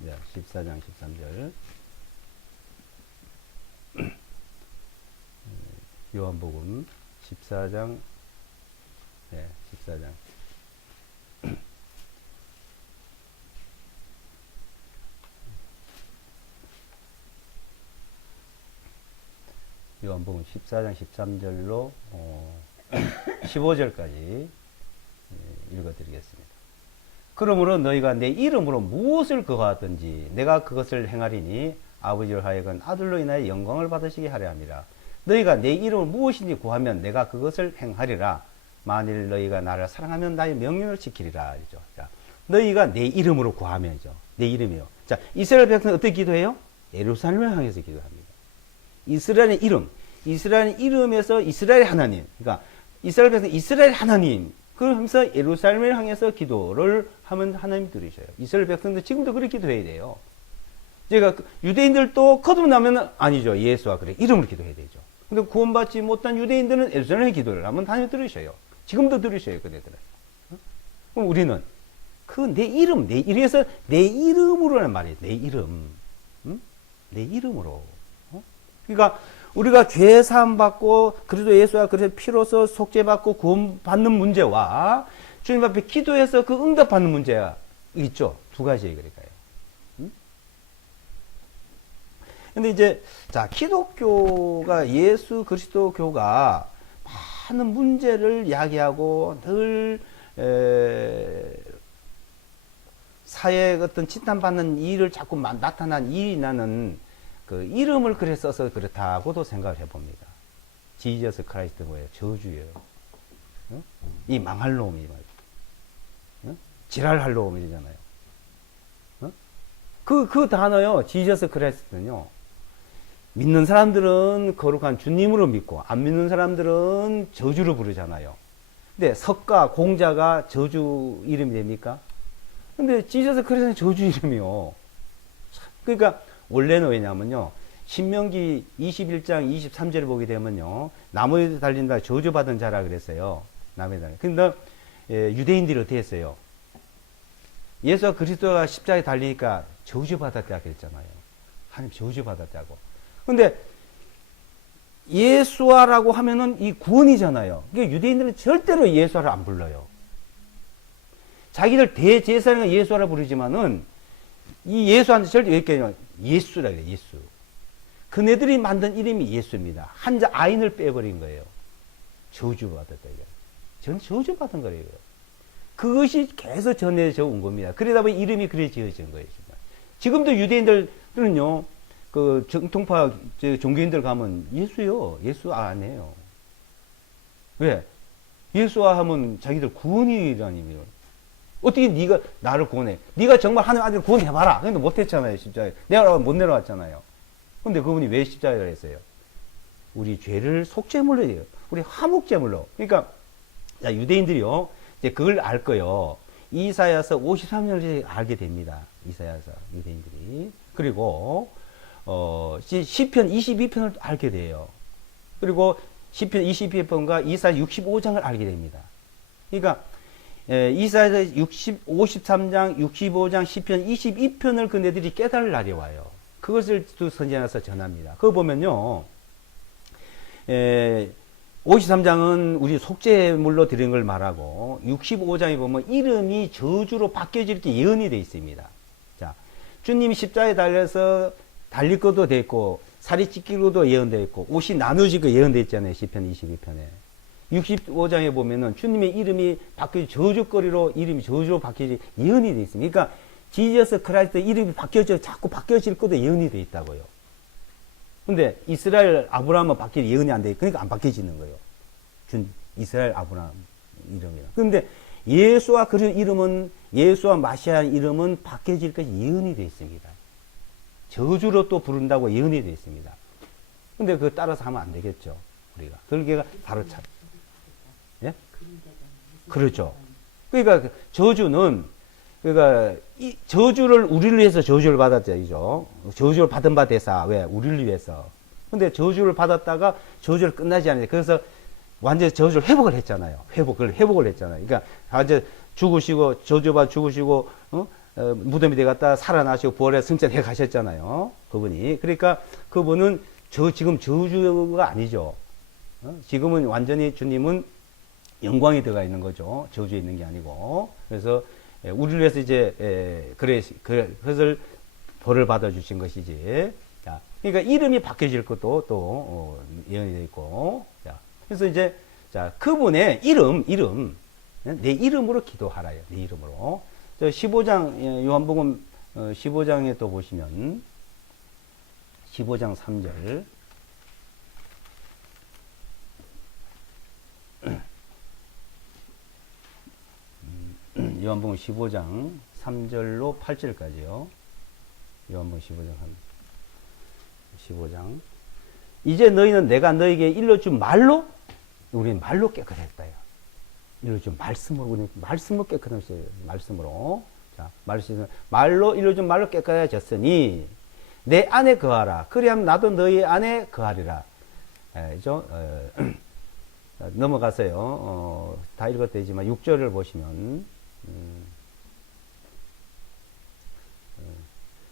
네, 14장 13절. 요한복음 14장, 네, 14장. 요한복음 14장 13절로 15절까지 읽어드리겠습니다. 그러므로 너희가 내 이름으로 무엇을 구하든지 내가 그것을 행하리니 아버지를 하여금 아들로 인하여 영광을 받으시게 하려 함이라. 너희가 내 이름을 무엇인지 구하면 내가 그것을 행하리라. 만일 너희가 나를 사랑하면 나의 명령을 지키리라. 이죠. 자, 너희가 내 이름으로 구하면이죠. 내 이름이요. 자, 이스라엘 백성은 어떻게 기도해요? 예루살렘을 향해서 기도합니다. 이스라엘의 이름에서 이스라엘 하나님. 그러니까 이스라엘 백성 이스라엘 하나님. 그러면서 예루살렘을 향해서 기도를 하면 하나님이 들으셔요. 이스라엘 백성도 지금도 그렇게 기도해야 돼요. 제가 유대인들도 거듭나면 아니죠. 예수와 그래 이름으로 기도해야 되죠. 근데 구원받지 못한 유대인들은 예루살렘에 기도를 하면 하나님이 들으셔요. 지금도 들으셔요. 그네들은. 그럼 우리는 그 내 이름에서 내 이름으로라는 말이에요. 내 이름. 내 이름으로. 그러니까 우리가 죄 사함 받고 그리스도 예수와 그리스도 피로서 속죄 받고 구원 받는 문제와 주님 앞에 기도해서 그 응답 받는 문제가 있죠. 두 가지예요. 그러니까요. 근데 이제 자, 기독교가 예수 그리스도 교가 많은 문제를 이야기하고 늘 사회에 어떤 진단받는 일을 자꾸 나타난 일이 나는 그 이름을 그래 써서 그렇다고도 생각을 해봅니다. 지저스 크라이스트 뭐예요? 저주예요. 어? 이 망할 놈이 말이에요. 어? 지랄할 놈이잖아요. 어? 그 단어요. 지저스 크라이스트는요. 믿는 사람들은 거룩한 주님으로 믿고 안 믿는 사람들은 저주로 부르잖아요. 근데 석가 공자가 저주 이름이 됩니까? 근데 지저스 크라이스트는 저주 이름이요. 그러니까 원래는 왜냐면요. 신명기 21장 23절을 보게 되면요. 나무에 달린다 저주받은 자라 그랬어요. 나무에 달린. 근데 유대인들이 어떻게 했어요? 예수와 그리스도가 십자가에 달리니까 저주받았다 그랬잖아요. 하나님 저주받았다고. 근데 예수와라고 하면은 이 구원이잖아요. 그러니까 유대인들은 절대로 예수와를 안 불러요. 자기들 대제사장은 예수와라 부르지만은 이 예수한테 절대 왜 이렇게 예수라 그래, 예수. 그네들이 만든 이름이 예수입니다. 한자 아인을 빼버린 거예요. 저주받았다. 전 저주받은 거예요. 그것이 계속 전해져 온 겁니다. 그러다 보니 이름이 그래 지어진 거예요. 정말. 지금도 유대인들은요, 그 정통파 종교인들 가면 예수요. 예수 안 해요. 왜? 예수와 하면 자기들 구원이라니요. 어떻게 네가 나를 구원해? 네가 정말 하나님 아들 구원해봐라. 근데 못했잖아요. 십자가에. 내가 못 내려왔잖아요. 근데 그분이 왜 십자가를 했어요? 우리 죄를 속죄물로 해요. 우리 화목제물로. 그러니까 자, 유대인들이요. 이제 그걸 알 거요. 이사야서 53년을 알게 됩니다. 이사야서 유대인들이. 그리고 시편 22편을 알게 돼요. 그리고 시편 22편과 이사야 65장을 알게 됩니다. 그러니까 이사야 53장, 65장, 시편 22편을 그네들이 깨달을 날이 와요. 그것을 또 선지자서 전합니다. 그거 보면요. 53장은 우리 속죄물로 드린 걸 말하고 65장에 보면 이름이 저주로 바뀌어질 게 예언이 되어 있습니다. 자, 주님이 십자가에 달려서 달릴 것도 됐고 살이 찢기고도 예언되어 있고 옷이 나눠지고 예언되어 있잖아요. 시편 22편에. 65장에 보면은 주님의 이름이 저주거리로 이름이 저주로 바뀌어질 예언이 되어 있습니다. 그러니까 지저스 크라이스트 이름이 자꾸 바뀌어질 것도 예언이 되어 있다고요. 근데 이스라엘 아브라함은 바뀔 예언이 안 돼. 그러니까 안 바뀌어지는 거예요. 이스라엘 아브라함 이름이라. 그런데 예수와 그 이름은 예수와 마시아 이름은 바뀌어질 것이 예언이 되어 있습니다. 저주로 또 부른다고 예언이 되어 있습니다. 근데 그거 따라서 하면 안 되겠죠. 우리가. 그러니까 바로 참. 예? 그렇죠. 그러니까 저주는 그러니까 이 저주를 우리를 위해서 저주를 받았죠. 저주를 받은 바 대사. 왜? 우리를 위해서. 근데 저주를 받았다가 저주를 끝나지 않아요. 그래서 완전히 저주를 회복을 했잖아요. 회복을 했잖아요. 그러니까 완전 죽으시고 저주받아 죽으시고 무덤에 들어갔다 살아나시고 부활해 승천해 가셨잖아요. 그분이. 그러니까 그분은 지금 저주가 아니죠. 지금은 완전히 주님은 영광이 들어가 있는 거죠. 저주에 있는 게 아니고. 그래서 우리를 위해서 이제 그것을 벌을 받아 주신 것이지. 자, 그러니까 이름이 바뀌어질 것도 또 예언이 되어 있고. 자, 그래서 이제 자 그분의 이름 내 이름으로 기도하라요. 내 이름으로. 15장 요한복음 15장에 또 보시면 15장 3절 요한복음 15장 3절로 8절까지요. 요한복음 15장 이제 너희는 내가 너희에게 일러준 말로 우리는 말로 깨끗했다요. 일러준 말씀으로 우리는 말씀으로 깨끗했어요. 말씀으로. 자, 말로 일러준 말로 깨끗해졌으니 내 안에 거하라. 그리하면 나도 너희 안에 거하리라. 넘어가세요. 다 읽어도 되지만 6절을 보시면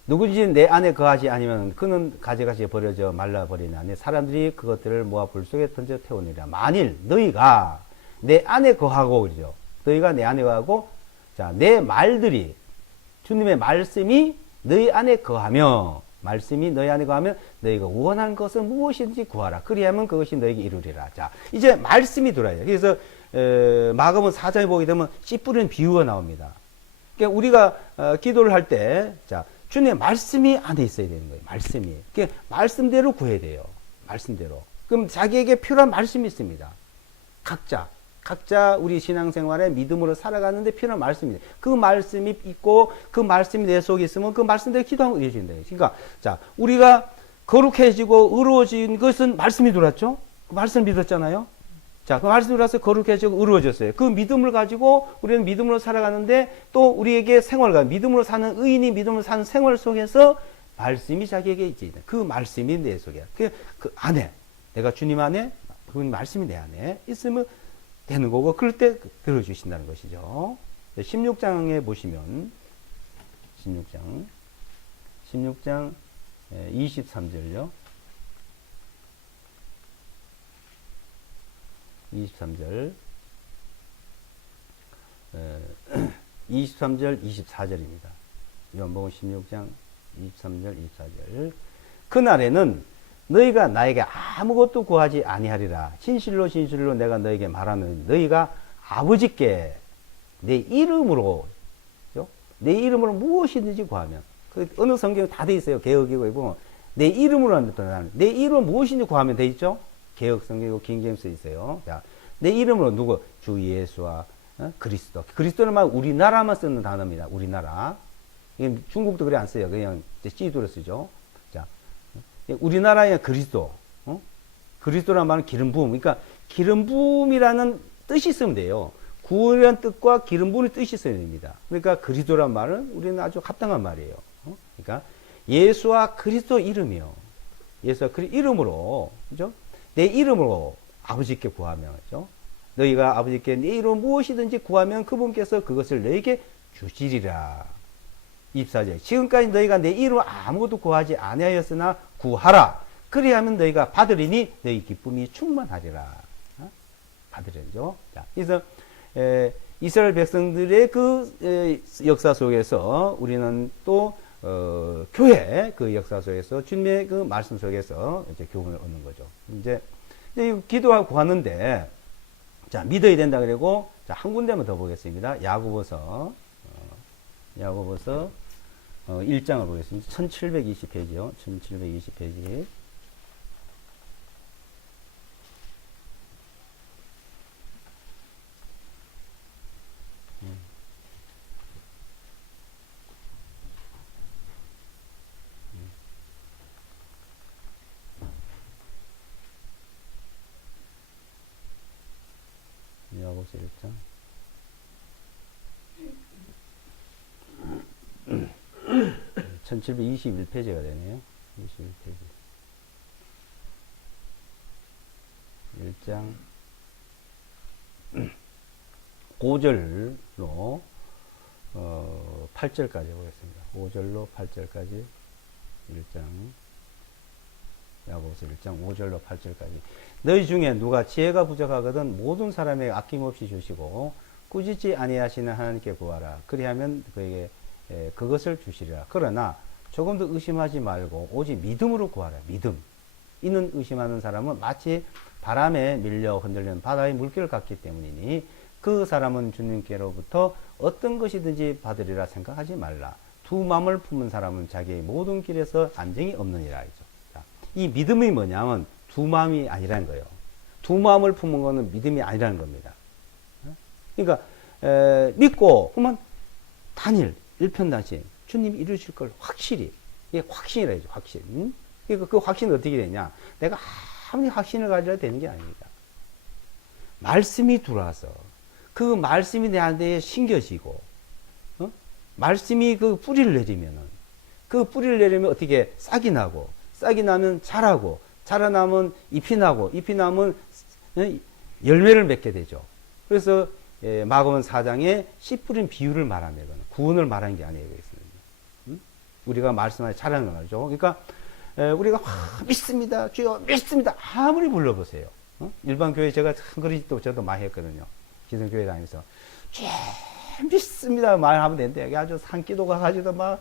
누구든지 내 안에 거하지 아니면 그는 가지가지 버려져 말라버리나니 사람들이 그것들을 모아 불 속에 던져 태우니라. 만일 너희가 내 안에 거하고 그러죠. 너희가 내 안에 거하고 자, 내 말들이 주님의 말씀이 너희 안에 거하며 말씀이 너희 안에 거하면 너희가 원한 것은 무엇인지 구하라. 그리하면 그것이 너희에게 이루리라. 자, 이제 말씀이 들어와요. 그래서 마가복음 4장에 보게 되면 씨 뿌리는 비유가 나옵니다. 그러니까 우리가 기도를 할 때 자, 주님의 말씀이 안에 있어야 되는 거예요. 말씀이. 그러니까 말씀대로 구해야 돼요. 말씀대로. 그럼 자기에게 필요한 말씀이 있습니다. 각자 우리 신앙생활에 믿음으로 살아가는데 필요한 말씀이 그 말씀이 있고 그 말씀이 내 속에 있으면 그 말씀대로 기도하면 이루어진다. 그러니까 자 우리가 거룩해지고 의로워진 것은 말씀이 들어왔죠. 그 말씀 믿었잖아요. 자, 그 말씀이 들어와서 거룩해지고 의로워졌어요. 그 믿음을 가지고 우리는 믿음으로 살아가는데 또 우리에게 믿음으로 사는 의인이 믿음으로 사는 생활 속에서 말씀이 자기에게 있지. 그 말씀이 내 속에 그 안에 내가 주님 안에 그 말씀이 내 안에 있으면 되는 거고 그럴 때 들어주신다는 것이죠. 16장에 보시면 16장 23절요. 23절 24절입니다. 요한복음 16장 23절 24절 그날에는 너희가 나에게 아무것도 구하지 아니하리라. 진실로 진실로 내가 너에게 말하면 너희가 아버지께 내 이름으로, 그죠? 내 이름으로 무엇이든지 구하면, 그 어느 성경에 다 돼 있어요. 개혁이고 보면 내 이름으로 한다는, 내 이름으로 무엇이든지 구하면 돼 있죠. 개혁 성경이고 긴게임스 있어요. 자, 내 이름으로 누구? 주 예수와 그리스도. 그리스도는 막 우리나라만 쓰는 단어입니다. 우리나라. 중국도 그래 안 써요. 그냥 C도로 쓰죠. 자, 우리나라의 그리스도. 그리스도란 말은 기름 부음. 그러니까 기름 부음이라는 뜻이 있으면 돼요. 구원이라는 뜻과 기름 부음의 뜻이 있어야 됩니다. 그러니까 그리스도란 말은 우리는 아주 합당한 말이에요. 그러니까 예수와 그리스도 이름이요. 예수와 그리스도 이름으로, 그죠? 내 이름으로 아버지께 구하면, 그죠? 너희가 아버지께 내 이름으로 무엇이든지 구하면 그분께서 그것을 너희에게 주시리라. 24절. 지금까지 너희가 내 이름으로 아무것도 구하지 아니하였으나 구하라. 그리하면 너희가 받으리니 너희 기쁨이 충만하리라. 받으리죠. 자, 그래서 이스라엘 백성들의 그 역사 속에서 우리는 또 교회 그 역사 속에서 주님의 그 말씀 속에서 이제 교훈을 얻는 거죠. 이제 기도하고 구하는데, 자, 믿어야 된다 그리고, 자, 한 군데만 더 보겠습니다. 야고보서 1장을 보겠습니다. 1720페이지요. 1720페이지. 야고보서 1장. 1721페이지가 되네요. 21페이지. 1장 5절로 8절까지 보겠습니다. 5절로 8절까지 1장 야고보서 1장 5절로 8절까지. 너희 중에 누가 지혜가 부족하거든 모든 사람에게 아낌없이 주시고 꾸짖지 아니하시는 하나님께 구하라. 그리하면 그에게 그것을 주시리라. 그러나 조금도 의심하지 말고 오직 믿음으로 구하라. 믿음. 이는 의심하는 사람은 마치 바람에 밀려 흔들리는 바다의 물결 같기 때문이니 그 사람은 주님께로부터 어떤 것이든지 받으리라 생각하지 말라. 두 마음을 품은 사람은 자기의 모든 길에서 안정이 없느니라. 자, 이 믿음이 뭐냐면 두 마음이 아니라는 거예요. 두 마음을 품은 거는 믿음이 아니라는 겁니다. 그러니까 믿고 그러면 단일 일편단심 주님이 이루실 걸 확실히, 이게 확신이라죠. 확신. 그러니까 그 확신은 어떻게 되냐? 내가 아무리 확신을 가져야 되는 게 아닙니다. 말씀이 들어와서 그 말씀이 내한테 심겨지고, 말씀이 그 뿌리를 내리면은, 그 뿌리를 내리면 어떻게 싹이 나고, 싹이 나면 자라고, 자라나면 잎이 나고, 잎이 나면 열매를 맺게 되죠. 그래서 마가복음 4장에 씨 뿌린 비유를 말하는 거는 구원을 말하는 게 아니에요. 우리가 말씀하지 자라는 거죠. 그러니까 우리가 믿습니다, 주여 믿습니다. 아무리 불러보세요. 일반 교회 제가 참 그러지도 저도 많이 했거든요. 기성교회 다니면서 주여 믿습니다 말하면 되는데 여기 아주 산기도가 가지고 막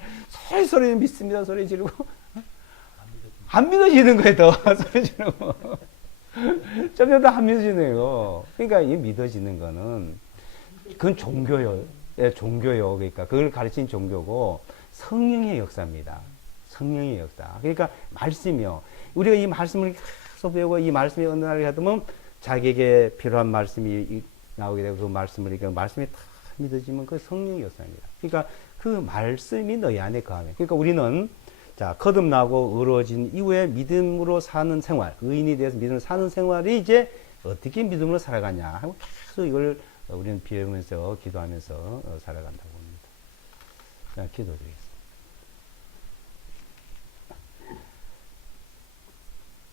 소리 믿습니다 소리 지르고 안 믿어지는 거예요. 더 소리 지르고 점점 더 안 믿어지네요. 그러니까 이 믿어지는 거는 그건 종교요. 예, 종교요. 그러니까 그걸 가르친 종교고 성령의 역사입니다. 성령의 역사. 그러니까 말씀이요. 우리가 이 말씀을 계속 배우고 이 말씀이 어느 날 하다 보면 자기에게 필요한 말씀이 나오게 되고 그 말씀을 그 말씀이 다 믿어지면 그 성령의 역사입니다. 그러니까 그 말씀이 너희 안에 거하면. 그러니까 우리는 자 거듭나고 의로워진 이후에 믿음으로 사는 생활, 의인이 되어서 믿음으로 사는 생활이 이제 어떻게 믿음으로 살아가냐 하고 계속 이걸 우리는 배우면서 기도하면서 살아간다고 합니다. 자, 기도드리겠습니다.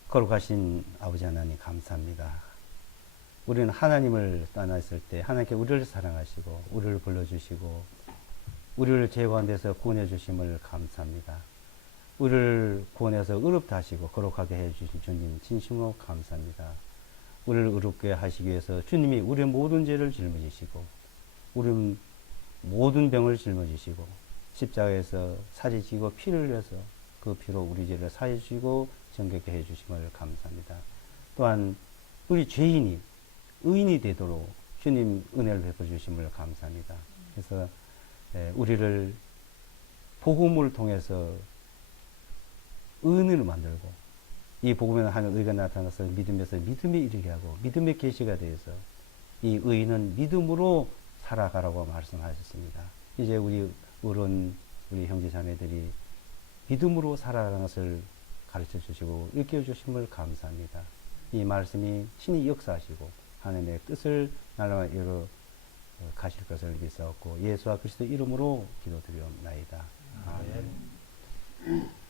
거룩하신 아버지 하나님 감사합니다. 우리는 하나님을 떠났을 때 하나님께 우리를 사랑하시고 우리를 불러주시고 우리를 죄 가운데서 구원해 주심을 감사합니다. 우리를 구원해서 의롭다 하시고 거룩하게 해주신 주님 진심으로 감사합니다. 우리를 의롭게 하시기 위해서 주님이 우리의 모든 죄를 짊어지시고 우리 모든 병을 짊어지시고 십자가에서 살이 지고 피를 흘려서 그 피로 우리 죄를 사해 주시고 정결케 해 주심을 감사합니다. 또한 우리 죄인이 의인이 되도록 주님 은혜를 베풀어 주심을 감사합니다. 그래서 우리를 복음을 통해서 의인을 만들고 이 복음에 하는 의가 나타나서 믿음에서 믿음에 이르게 하고 믿음의 계시가 되어서 이 의인은 믿음으로 살아가라고 말씀하셨습니다. 이제 우리 어른 우리 형제 자매들이 믿음으로 살아가는 것을 가르쳐 주시고 일깨워 주심을 감사합니다. 이 말씀이 신이 역사하시고 하나님의 뜻을 날마다 이루어 가실 것을 믿사옵고 예수와 그리스도 이름으로 기도드리옵나이다. 아멘.